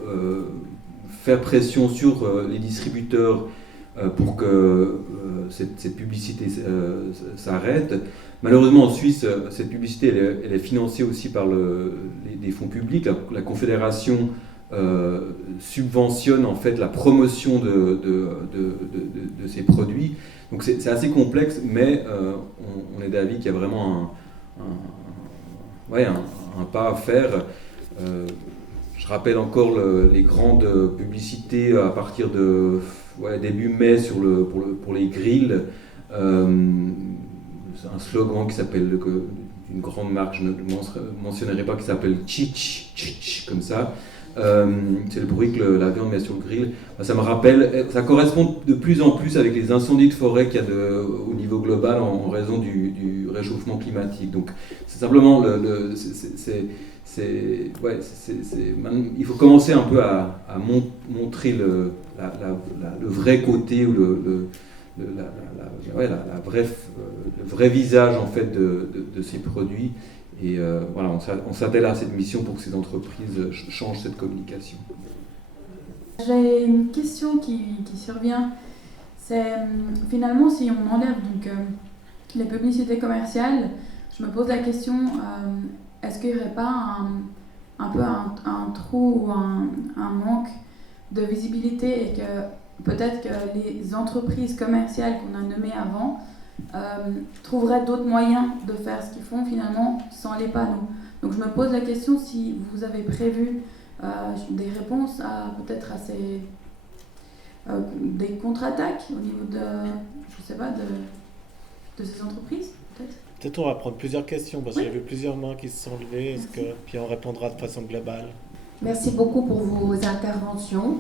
faire pression sur les distributeurs pour que cette publicité s'arrête. Malheureusement en Suisse, cette publicité elle est financée aussi par des fonds publics. La Confédération subventionne en fait la promotion de ces produits. Donc c'est assez complexe, mais on est d'avis qu'il y a vraiment un pas à faire. Je rappelle encore les grandes publicités à partir de début mai pour les grilles. C'est un slogan qui s'appelle, d'une grande marque, je ne le mentionnerai pas, qui s'appelle Chich, comme ça. C'est le bruit que la viande met sur le grill. Ça me rappelle, ça correspond de plus en plus avec les incendies de forêt qu'il y a au niveau global en raison du réchauffement climatique. Donc c'est simplement il faut commencer un peu à montrer le vrai côté ou le vrai visage en fait de ces produits. Et voilà, on s'attelle à cette mission pour que ces entreprises changent cette communication. J'ai une question qui survient. C'est finalement, si on enlève donc, les publicités commerciales, je me pose la question, est-ce qu'il n'y aurait pas un peu un trou ou un manque de visibilité, et que peut-être que les entreprises commerciales qu'on a nommées avant trouveraient d'autres moyens de faire ce qu'ils font finalement sans les panneaux. Donc je me pose la question si vous avez prévu des réponses peut-être à ces des contre-attaques au niveau de ces entreprises, peut-être. Peut-être on va prendre plusieurs questions parce qu'il y avait plusieurs mains qui se sont levées, puis on répondra de façon globale. Merci beaucoup pour vos interventions.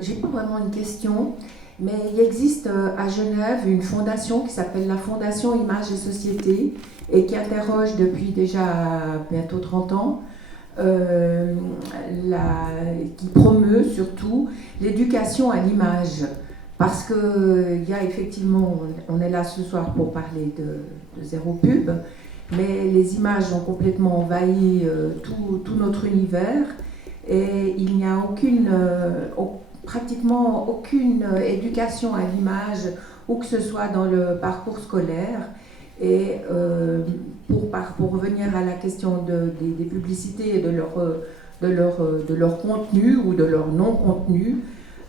J'ai pas vraiment une question, mais il existe à Genève une fondation qui s'appelle la Fondation Images et Société, et qui interroge depuis déjà bientôt 30 ans, qui promeut surtout l'éducation à l'image. Parce qu'il y a effectivement, on est là ce soir pour parler de zéro pub, mais les images ont complètement envahi tout notre univers, et il n'y a pratiquement aucune éducation à l'image, où que ce soit dans le parcours scolaire. Et pour revenir à la question des publicités et de leur contenu ou de leur non-contenu,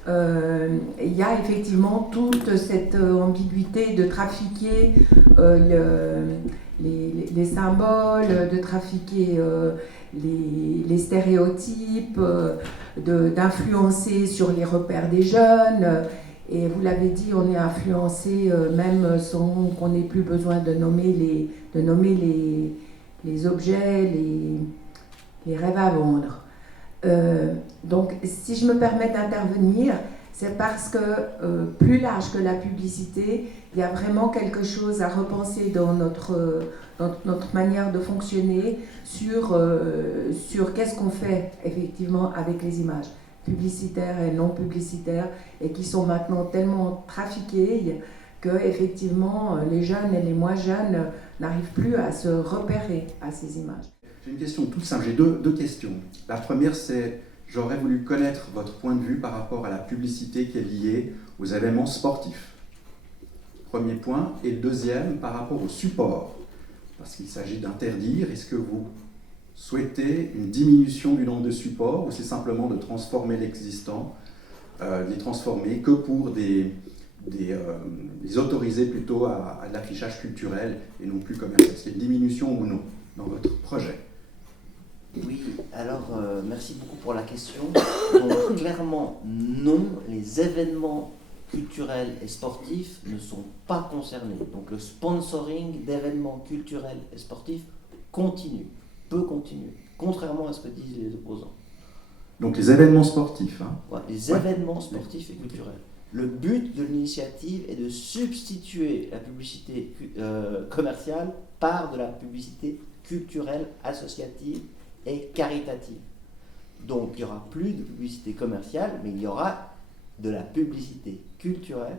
il y a effectivement toute cette ambiguïté de trafiquer les symboles, de trafiquer les stéréotypes, d'influencer sur les repères des jeunes. Et vous l'avez dit, on est influencé même sans qu'on ait plus besoin de nommer les objets, les rêves à vendre. Donc, si je me permets d'intervenir, c'est parce que plus large que la publicité, il y a vraiment quelque chose à repenser dans notre manière de fonctionner sur qu'est-ce qu'on fait effectivement avec les images publicitaires et non publicitaires, et qui sont maintenant tellement trafiquées que effectivement les jeunes et les moins jeunes n'arrivent plus à se repérer à ces images. J'ai une question toute simple, j'ai deux questions. La première, c'est, j'aurais voulu connaître votre point de vue par rapport à la publicité qui est liée aux événements sportifs. Premier point. Et le deuxième, par rapport au support. Parce qu'il s'agit d'interdire, est-ce que vous souhaitez une diminution du nombre de supports, ou c'est simplement de transformer l'existant, de les transformer que pour les autoriser plutôt à l'affichage culturel et non plus commercial? Est-ce qu'il y a une diminution ou non dans votre projet? Oui, alors merci beaucoup pour la question. Donc, clairement, non, les événements culturels et sportifs ne sont pas concernés. Donc le sponsoring d'événements culturels et sportifs continue, peut continuer, contrairement à ce que disent les opposants. Donc les événements sportifs. Hein. Ouais, les événements sportifs et culturels. Le but de l'initiative est de substituer la publicité commerciale par de la publicité culturelle, associative et caritative. Donc il n'y aura plus de publicité commerciale, mais il y aura de la publicité culturelle,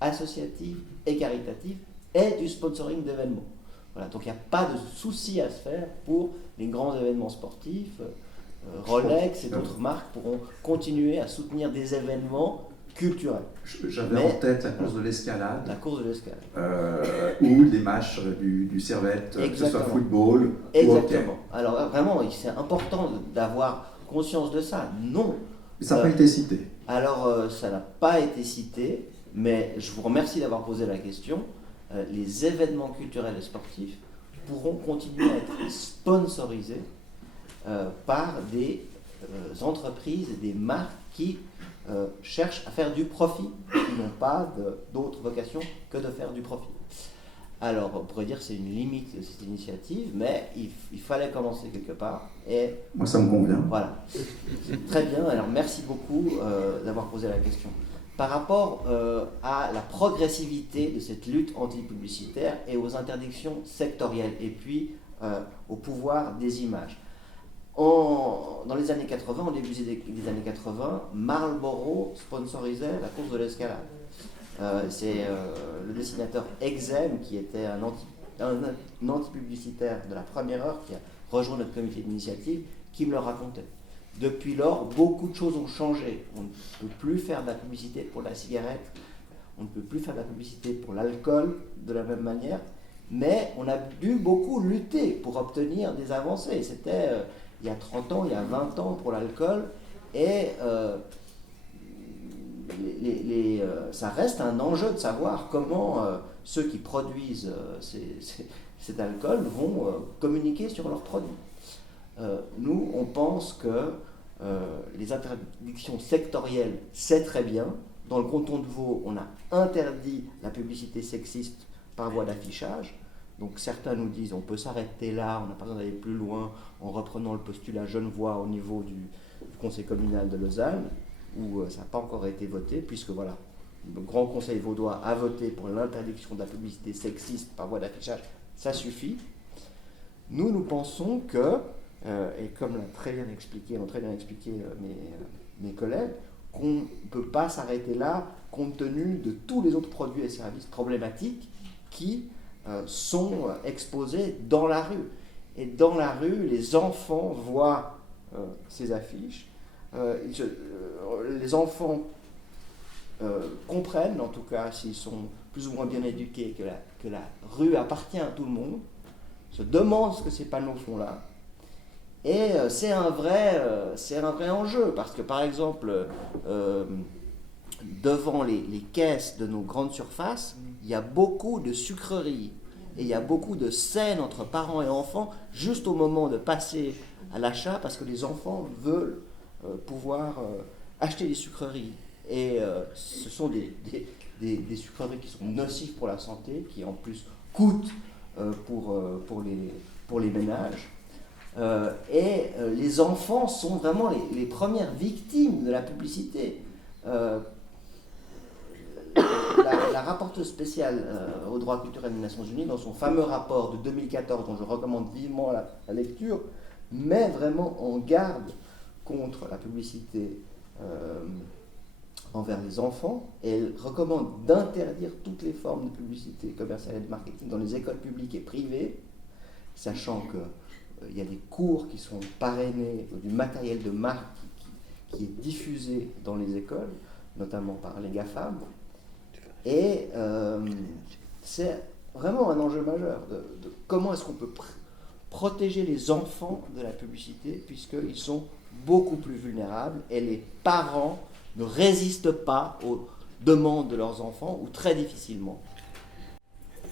associative et caritative et du sponsoring d'événements. Voilà, donc il n'y a pas de souci à se faire pour les grands événements sportifs. Rolex et d'autres marques pourront continuer à soutenir des événements culturels. J'avais en tête la course de l'escalade. La course de l'escalade. Ou les matchs du Servette, que ce soit football ou hockey. Exactement. Alors vraiment, c'est important d'avoir conscience de ça. Non. Ça n'a pas été cité. Alors, ça n'a pas été cité, mais je vous remercie d'avoir posé la question. Les événements culturels et sportifs pourront continuer à être sponsorisés par des entreprises et des marques qui cherchent à faire du profit, qui n'ont pas d'autre vocation que de faire du profit. Alors, on pourrait dire que c'est une limite de cette initiative, mais il fallait commencer quelque part. Et moi, ça me convient. Voilà. Très bien. Alors, merci beaucoup d'avoir posé la question. Par rapport à la progressivité de cette lutte anti-publicitaire et aux interdictions sectorielles, et puis au pouvoir des images. Dans les années 80, au début des années 80, Marlboro sponsorisait la course de l'escalade. C'est le dessinateur Exem, qui était un anti-publicitaire de la première heure, qui a rejoint notre comité d'initiative, qui me le racontait. Depuis lors, beaucoup de choses ont changé. On ne peut plus faire de la publicité pour la cigarette, on ne peut plus faire de la publicité pour l'alcool de la même manière, mais on a dû beaucoup lutter pour obtenir des avancées. C'était il y a 30 ans, il y a 20 ans pour l'alcool, et ça reste un enjeu de savoir comment ceux qui produisent cet alcool vont communiquer sur leurs produits. Nous, on pense que les interdictions sectorielles, c'est très bien. Dans le canton de Vaud, on a interdit la publicité sexiste par voie d'affichage. Donc certains nous disent on peut s'arrêter là, on n'a pas besoin d'aller plus loin en reprenant le postulat genevois au niveau du conseil communal de Lausanne, où ça n'a pas encore été voté, puisque voilà, le Grand Conseil vaudois a voté pour l'interdiction de la publicité sexiste par voie d'affichage, ça suffit. Nous pensons que, et comme l'ont très bien expliqué mes collègues, qu'on ne peut pas s'arrêter là compte tenu de tous les autres produits et services problématiques qui sont exposés dans la rue. Et dans la rue, les enfants voient ces affiches. Les enfants comprennent, en tout cas s'ils sont plus ou moins bien éduqués, que la rue appartient à tout le monde, se demandent ce que ces panneaux font là. Et c'est un vrai enjeu, parce que par exemple, devant les caisses de nos grandes surfaces, il y a beaucoup de sucreries. Et il y a beaucoup de scènes entre parents et enfants juste au moment de passer à l'achat parce que les enfants veulent pouvoir acheter des sucreries. Et ce sont des sucreries qui sont nocives pour la santé, qui en plus coûtent pour les ménages. Les enfants sont vraiment les premières victimes de la publicité. La rapporteuse spéciale aux droits culturels des Nations Unies, dans son fameux rapport de 2014, dont je recommande vivement la lecture, met vraiment en garde contre la publicité envers les enfants, et elle recommande d'interdire toutes les formes de publicité commerciale et de marketing dans les écoles publiques et privées, sachant qu'il y a des cours qui sont parrainés, du matériel de marque qui est diffusé dans les écoles, notamment par les GAFAM. Et c'est vraiment un enjeu majeur de comment est-ce qu'on peut protéger les enfants de la publicité, puisqu'ils sont beaucoup plus vulnérables et les parents ne résistent pas aux demandes de leurs enfants, ou très difficilement.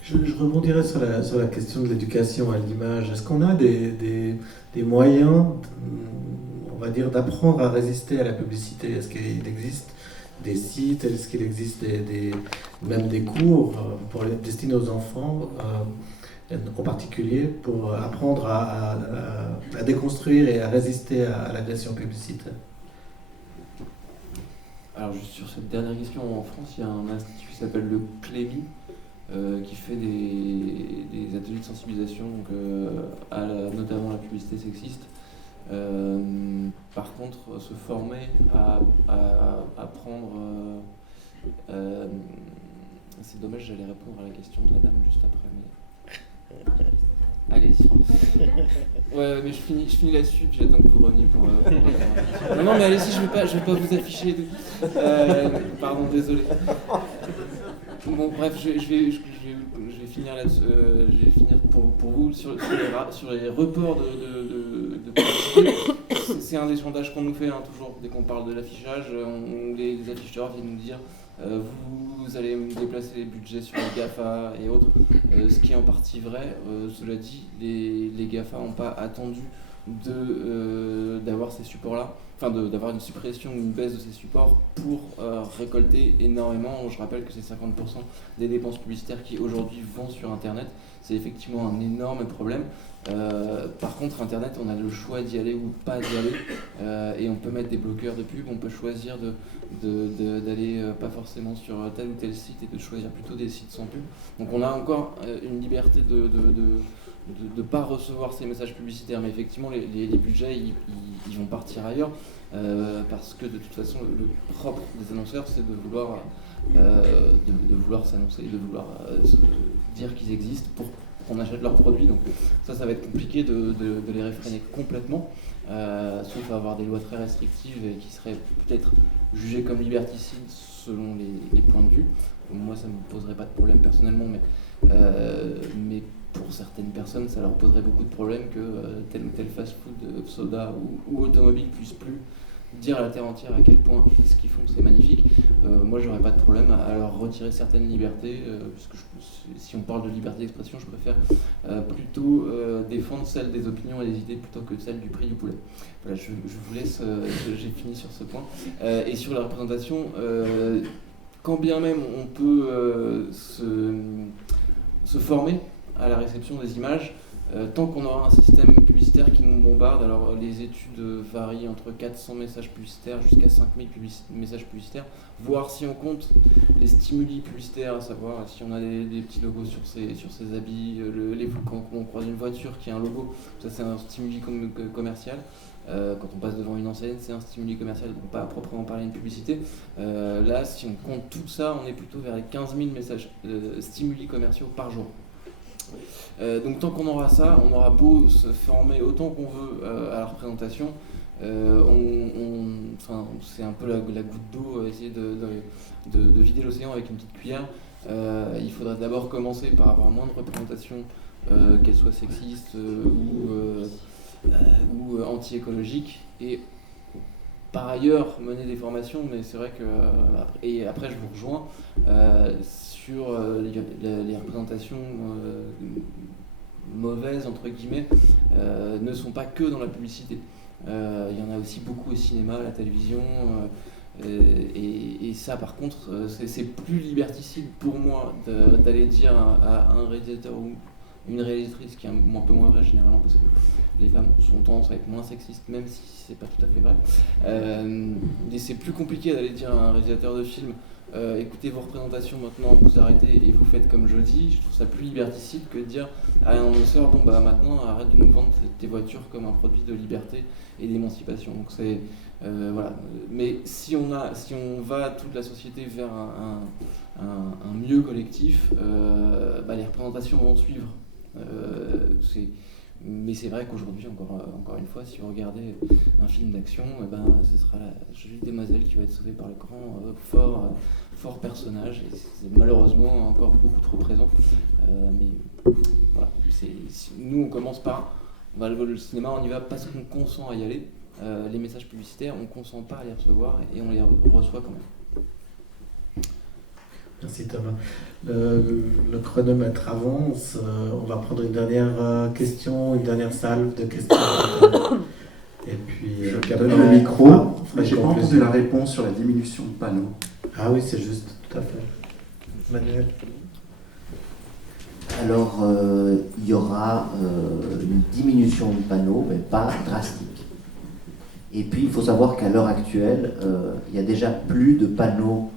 Je rebondirai sur la question de l'éducation à l'image. Est-ce qu'on a des moyens, on va dire, d'apprendre à résister à la publicité? Est-ce qu'il existe des sites, est-ce qu'il existe même des cours destinés aux enfants, en particulier, pour apprendre à déconstruire et à résister à l'agression publicitaire? Alors juste sur cette dernière question, en France, il y a un institut qui s'appelle le CLEMI, qui fait des ateliers de sensibilisation, donc, notamment la publicité sexiste. Par contre, se former à apprendre... c'est dommage, j'allais répondre à la question de la dame juste après, mais... Allez-y. Ouais, mais je finis là-dessus, puis j'attends que vous reveniez pour non, mais allez-y, je vais pas vous afficher. Pardon, désolé. Bon, bref, je vais finir là-dessus. Je vais finir pour vous sur les reports de publicité. C'est un des sondages qu'on nous fait, hein, toujours dès qu'on parle de l'affichage. Les afficheurs viennent nous dire vous allez déplacer les budgets sur les GAFA et autres, ce qui est en partie vrai. Cela dit, les GAFA n'ont pas attendu d'avoir ces supports-là, enfin d'avoir une suppression ou une baisse de ces supports pour récolter énormément. Je rappelle que c'est 50% des dépenses publicitaires qui aujourd'hui vont sur Internet. C'est effectivement un énorme problème. Par contre, Internet, on a le choix d'y aller ou pas d'y aller, et on peut mettre des bloqueurs de pub, on peut choisir d'aller pas forcément sur tel ou tel site et de choisir plutôt des sites sans pub. Donc on a encore une liberté de ne pas recevoir ces messages publicitaires, mais effectivement les budgets ils vont partir ailleurs, parce que de toute façon le propre des annonceurs c'est de vouloir s'annoncer, de vouloir dire qu'ils existent pour qu'on achète leurs produits. Donc ça va être compliqué de les réfréner complètement, sauf à avoir des lois très restrictives et qui seraient peut-être jugées comme liberticides selon les points de vue. Moi ça ne me poserait pas de problème personnellement, mais pour certaines personnes ça leur poserait beaucoup de problèmes que tel ou tel fast-food, soda ou automobile puisse plus dire à la terre entière à quel point ce qu'ils font c'est magnifique. Moi j'aurais pas de problème à leur retirer certaines libertés, puisque si on parle de liberté d'expression, je préfère plutôt défendre celle des opinions et des idées plutôt que celle du prix du poulet. Voilà, je vous laisse, j'ai fini sur ce point. Et sur la représentation, quand bien même on peut se former à la réception des images, tant qu'on aura un système publicitaire qui nous bombarde. Alors les études varient entre 400 messages publicitaires jusqu'à 5000 messages publicitaires, voire si on compte les stimuli publicitaires, à savoir si on a des petits logos sur ses habits, quand on croise une voiture qui a un logo, ça c'est un stimuli commercial. Quand on passe devant une enseigne, c'est un stimuli commercial, pas à proprement parler une publicité. Là, si on compte tout ça, on est plutôt vers les 15 000 messages stimuli commerciaux par jour. Donc tant qu'on aura ça, on aura beau se former autant qu'on veut à la représentation, c'est un peu la goutte d'eau, essayer de vider l'océan avec une petite cuillère. Il faudrait d'abord commencer par avoir moins de représentations, qu'elles soient sexistes ou anti-écologiques, et par ailleurs mener des formations, mais c'est vrai que, et après je vous rejoins, sur les représentations mauvaises, entre guillemets, ne sont pas que dans la publicité. Il y en a aussi beaucoup au cinéma, à la télévision, et ça par contre, c'est plus liberticide pour moi d'aller dire à un réalisateur ou une réalisatrice, qui est un peu moins vrai généralement, parce que les femmes ont tendance à être moins sexistes, même si c'est pas tout à fait vrai. Et c'est plus compliqué d'aller dire à un réalisateur de film écoutez vos représentations maintenant, vous arrêtez et vous faites comme je dis. Je trouve ça plus liberticide que de dire à un annonceur bon bah maintenant arrête de nous vendre tes voitures comme un produit de liberté et d'émancipation. Donc c'est voilà. Mais si on va toute la société vers un mieux collectif, les représentations vont suivre. Mais c'est vrai qu'aujourd'hui, encore une fois, si vous regardez un film d'action, ce sera la jolie demoiselle qui va être sauvée par le grand, fort personnage. Et c'est malheureusement encore beaucoup trop présent. Mais voilà, nous, on commence par... le cinéma, on y va parce qu'on consent à y aller. Les messages publicitaires, on ne consent pas à les recevoir et on les reçoit quand même. Merci Thomas. Le chronomètre avance. On va prendre une dernière question, une dernière salve de questions. Et puis, je donne le micro. J'ai pas entendu la réponse sur la diminution de panneaux. Ah oui, c'est juste, tout à fait. Manuel. Alors, il y aura une diminution de panneaux, mais pas drastique. Et puis, il faut savoir qu'à l'heure actuelle, il y a déjà plus de panneaux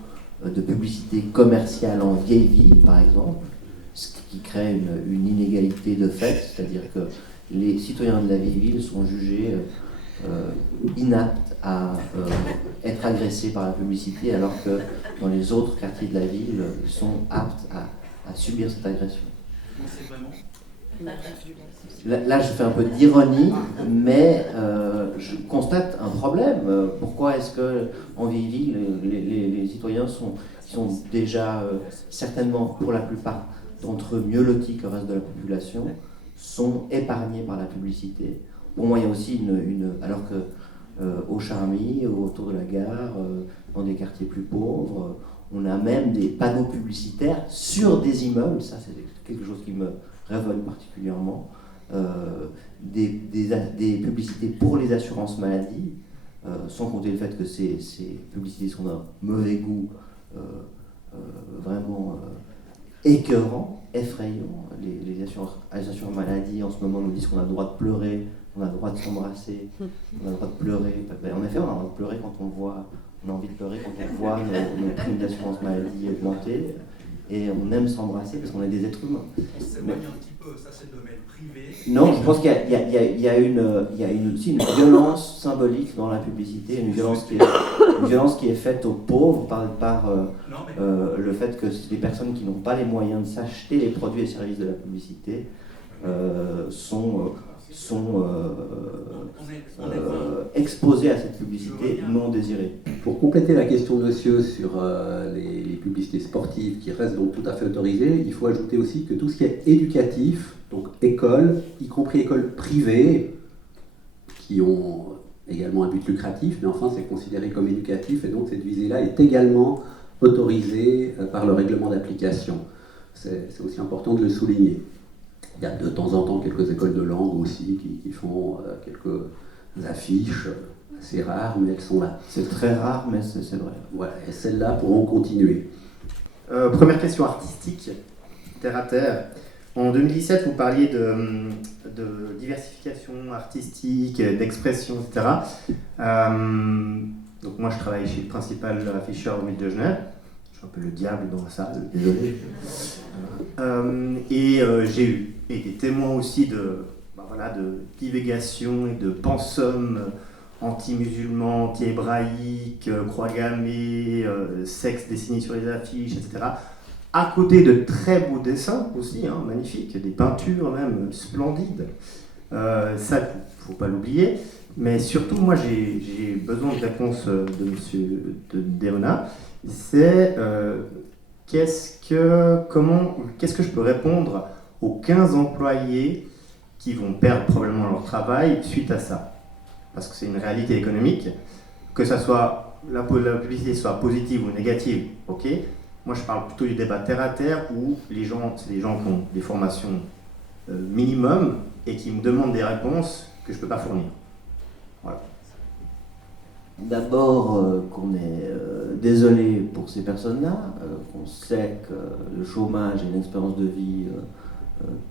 de publicité commerciale en vieille ville, par exemple, ce qui crée une inégalité de fait, c'est-à-dire que les citoyens de la vieille ville sont jugés inaptes à être agressés par la publicité, alors que dans les autres quartiers de la ville, ils sont aptes à subir cette agression. Là, je fais un peu d'ironie, mais je constate un problème. Pourquoi est-ce qu'en vieille ville, les citoyens sont déjà certainement, pour la plupart d'entre eux, mieux lotis que le reste de la population, sont épargnés par la publicité. Pour moi, il y a aussi alors que au Charmy, autour de la gare, dans des quartiers plus pauvres, on a même des panneaux publicitaires sur des immeubles. Ça, c'est quelque chose qui me révolte particulièrement. Des publicités pour les assurances maladie, sans compter le fait que ces publicités sont d'un mauvais goût vraiment écœurant, effrayant. Les assurances maladie en ce moment nous disent qu'on a le droit de pleurer, on a le droit de s'embrasser, on a le droit de pleurer. En effet, on a le droit de pleurer quand on a envie de pleurer quand on voit nos primes d'assurance maladie augmenter. Et on aime s'embrasser parce qu'on est des êtres humains. On s'éloigne un petit peu, ça c'est le domaine privé. Non, je pense qu'il y a aussi une violence symbolique dans la publicité, une violence qui est faite aux pauvres par le fait que les personnes qui n'ont pas les moyens de s'acheter les produits et services de la publicité sont exposés à cette publicité non désirée. Pour compléter la question de monsieur sur les publicités sportives qui restent donc tout à fait autorisées, il faut ajouter aussi que tout ce qui est éducatif, donc école, y compris écoles privées, qui ont également un but lucratif, mais enfin c'est considéré comme éducatif, et donc cette visée-là est également autorisée par le règlement d'application. C'est aussi important de le souligner. Il y a de temps en temps quelques écoles de langue aussi qui font quelques affiches assez rares, mais elles sont là. C'est très rare, mais c'est vrai. Voilà, et celles-là pourront continuer. Première question artistique, terre à terre. En 2017, vous parliez de diversification artistique, d'expression, etc. Donc moi, je travaille chez le principal afficheur au Ville de Genève. Je suis un peu le diable dans la salle, désolé. J'ai été témoin aussi de divégation et de pensum anti-musulmans, anti-hébraïques, croix gammées, sexe dessiné sur les affiches, etc. À côté de très beaux dessins aussi, magnifiques, des peintures même splendides. Ça, il ne faut pas l'oublier. Mais surtout, moi, j'ai besoin de réponse de M. Deona. C'est qu'est-ce que je peux répondre aux 15 employés qui vont perdre probablement leur travail suite à ça? Parce que c'est une réalité économique. que ça soit la publicité soit positive ou négative, ok. Moi, je parle plutôt du débat terre à terre où c'est des gens qui ont des formations minimum et qui me demandent des réponses que je ne peux pas fournir. Voilà. D'abord, qu'on est désolé pour ces personnes-là, qu'on sait que le chômage est une expérience de vie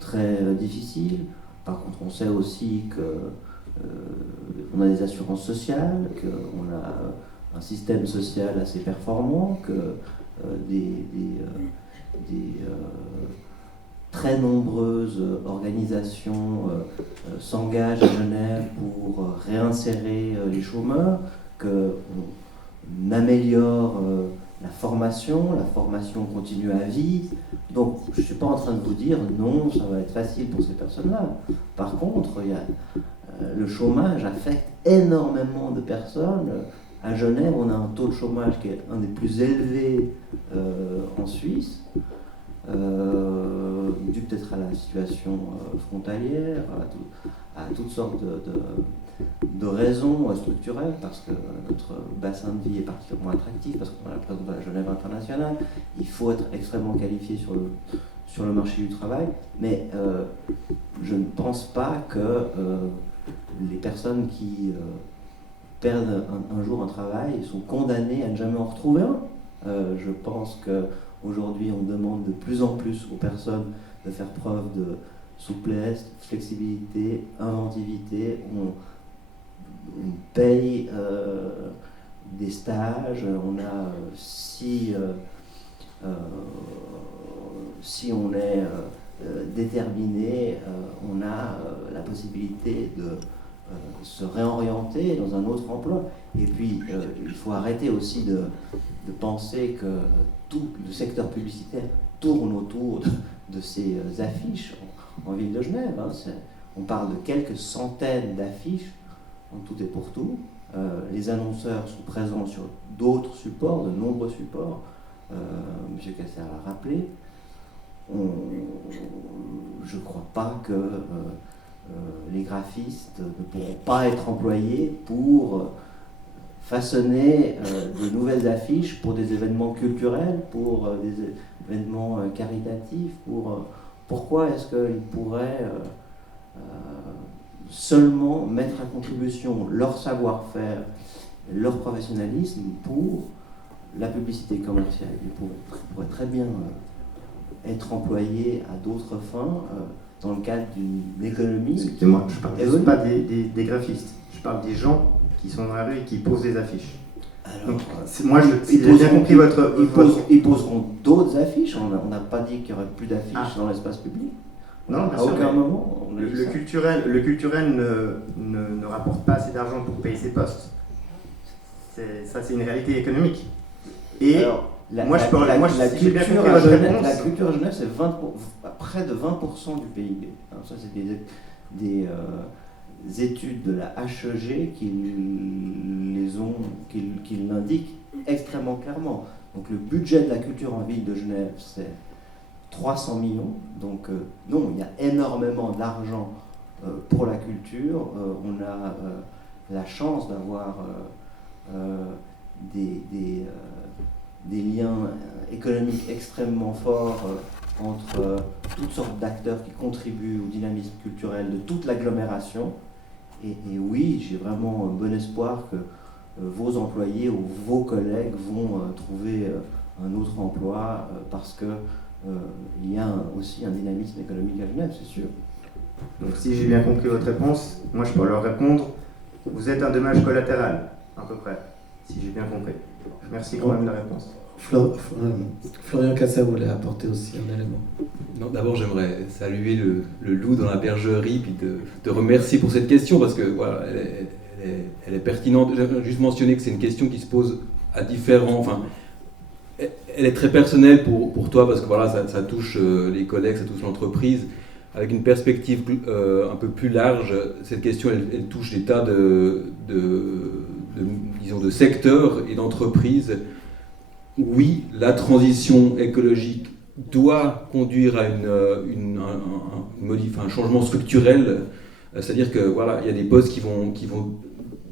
très difficile. Par contre, on sait aussi qu'on a des assurances sociales, qu'on a un système social assez performant, que des très nombreuses organisations s'engagent à Genève pour réinsérer les chômeurs, qu'on améliore la formation continue à vie. Donc je ne suis pas en train de vous dire non, ça va être facile pour ces personnes-là. Par contre, le chômage affecte énormément de personnes. À Genève, on a un taux de chômage qui est un des plus élevés en Suisse, dû peut-être à la situation frontalière, à toutes sortes de raisons structurelles, parce que notre bassin de vie est particulièrement attractif, parce qu'on a la présence de la Genève internationale, il faut être extrêmement qualifié sur le marché du travail, mais je ne pense pas que les personnes qui perdent un jour un travail sont condamnées à ne jamais en retrouver un. Je pense qu'aujourd'hui on demande de plus en plus aux personnes de faire preuve de souplesse, flexibilité, inventivité. On paye des stages, on a si on est déterminé, on a la possibilité de se réorienter dans un autre emploi. Et puis il faut arrêter aussi de penser que tout le secteur publicitaire tourne autour de ces affiches en ville de Genève. On parle de quelques centaines d'affiches en tout et pour tout. Les annonceurs sont présents sur d'autres supports, de nombreux supports. M. Casser l'a rappelé. Je ne crois pas que les graphistes ne pourront pas être employés pour façonner de nouvelles affiches pour des événements culturels, pour des événements caritatifs. Pourquoi est-ce qu'ils pourraient seulement mettre à contribution leur savoir-faire, leur professionnalisme pour la publicité commerciale? Ils pourraient très bien être employés à d'autres fins dans le cadre d'une économie. Excusez-moi, je ne parle pas des graphistes, je parle des gens qui sont dans la rue et qui posent des affiches. Alors, donc, moi, j'ai bien compris ils poseront d'autres affiches. On n'a pas dit qu'il n'y aurait plus d'affiches dans l'espace public. Non, à aucun moment. Le culturel ne rapporte pas assez d'argent pour payer ses postes. Ça, c'est une réalité économique. Et alors, la culture à Genève, c'est près de 20% du PIB. Alors ça, c'est des études de la HEG qui l'indiquent extrêmement clairement. Donc le budget de la culture en ville de Genève, c'est 300 millions. Donc non, il y a énormément d'argent pour la culture. On a la chance d'avoir des liens économiques extrêmement forts entre toutes sortes d'acteurs qui contribuent au dynamisme culturel de toute l'agglomération. Et oui, j'ai vraiment bon espoir que vos employés ou vos collègues vont trouver un autre emploi parce que il y a aussi un dynamisme économique à Genève, c'est sûr. Donc si j'ai bien compris votre réponse, moi je peux leur répondre, vous êtes un dommage collatéral, à peu près, si j'ai bien compris. Merci quand même de la réponse. Florian Casser voulait apporter aussi un élément. Non, d'abord j'aimerais saluer le loup dans la bergerie, puis te remercier pour cette question, parce que voilà, elle est pertinente. J'aimerais juste mentionner que c'est une question qui se pose à différents... Enfin, elle est très personnelle pour toi, parce que voilà, ça touche les collègues, ça touche l'entreprise. Avec une perspective un peu plus large, cette question, elle touche des tas disons, de secteurs et d'entreprises. Oui, la transition écologique doit conduire à un changement structurel, c'est-à-dire que voilà, il y a des postes qui vont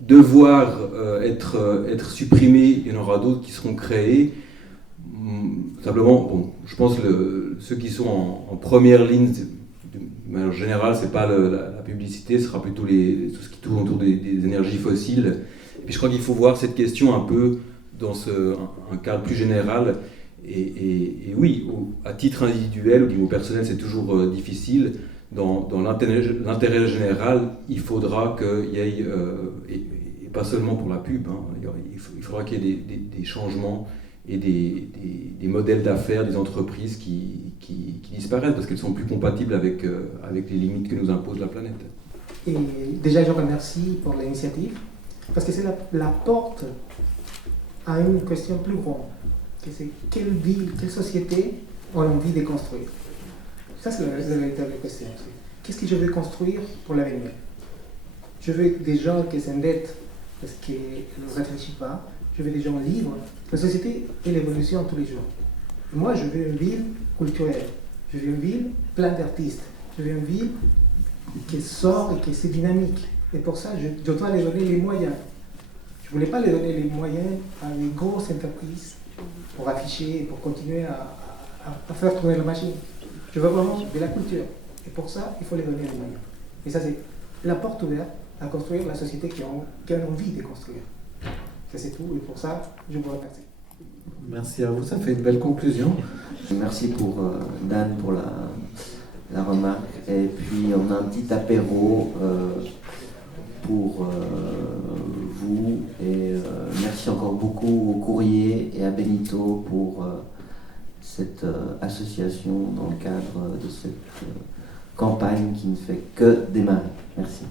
devoir être supprimés, il y en aura d'autres qui seront créés. Simplement, bon, je pense que ceux qui sont en première ligne, de manière générale, c'est pas la publicité, ce sera plutôt tout ce qui tourne autour des énergies fossiles. Et puis je crois qu'il faut voir cette question un peu dans un cadre plus général. Et oui, à titre individuel, au niveau personnel, c'est toujours difficile. Dans l'intérêt général, il faudra qu'il y ait, et pas seulement pour la pub, hein, il faudra qu'il y ait des changements et des modèles d'affaires, des entreprises qui disparaissent parce qu'elles sont plus compatibles avec les limites que nous impose la planète. Et déjà, je remercie pour l'initiative parce que c'est la porte à une question plus grande. C'est quelle ville, quelle société on a envie de construire. Ça, c'est la véritable question. Qu'est-ce que je veux construire pour l'avenir? Je veux des gens qui s'endettent parce qu'ils ne réfléchissent pas. Je veux des gens libres. La société est l'évolution tous les jours. Moi, je veux une ville culturelle. Je veux une ville pleine d'artistes. Je veux une ville qui sort et qui est dynamique. Et pour ça, je dois les donner les moyens. Je ne voulais pas les donner les moyens à des grosses entreprises pour afficher, pour continuer à faire tourner la machine. Je veux vraiment de la culture. Et pour ça, il faut les donner les moyens. Et ça, c'est la porte ouverte à construire la société qui a envie de construire. Ça, c'est tout. Et pour ça, je vous remercie. Merci à vous, ça fait une belle conclusion. Merci pour Dan pour la remarque. Et puis, on a un petit apéro pour vous. Et merci encore beaucoup au Courrier et à Benito pour cette association dans le cadre de cette campagne qui ne fait que démarrer. Merci.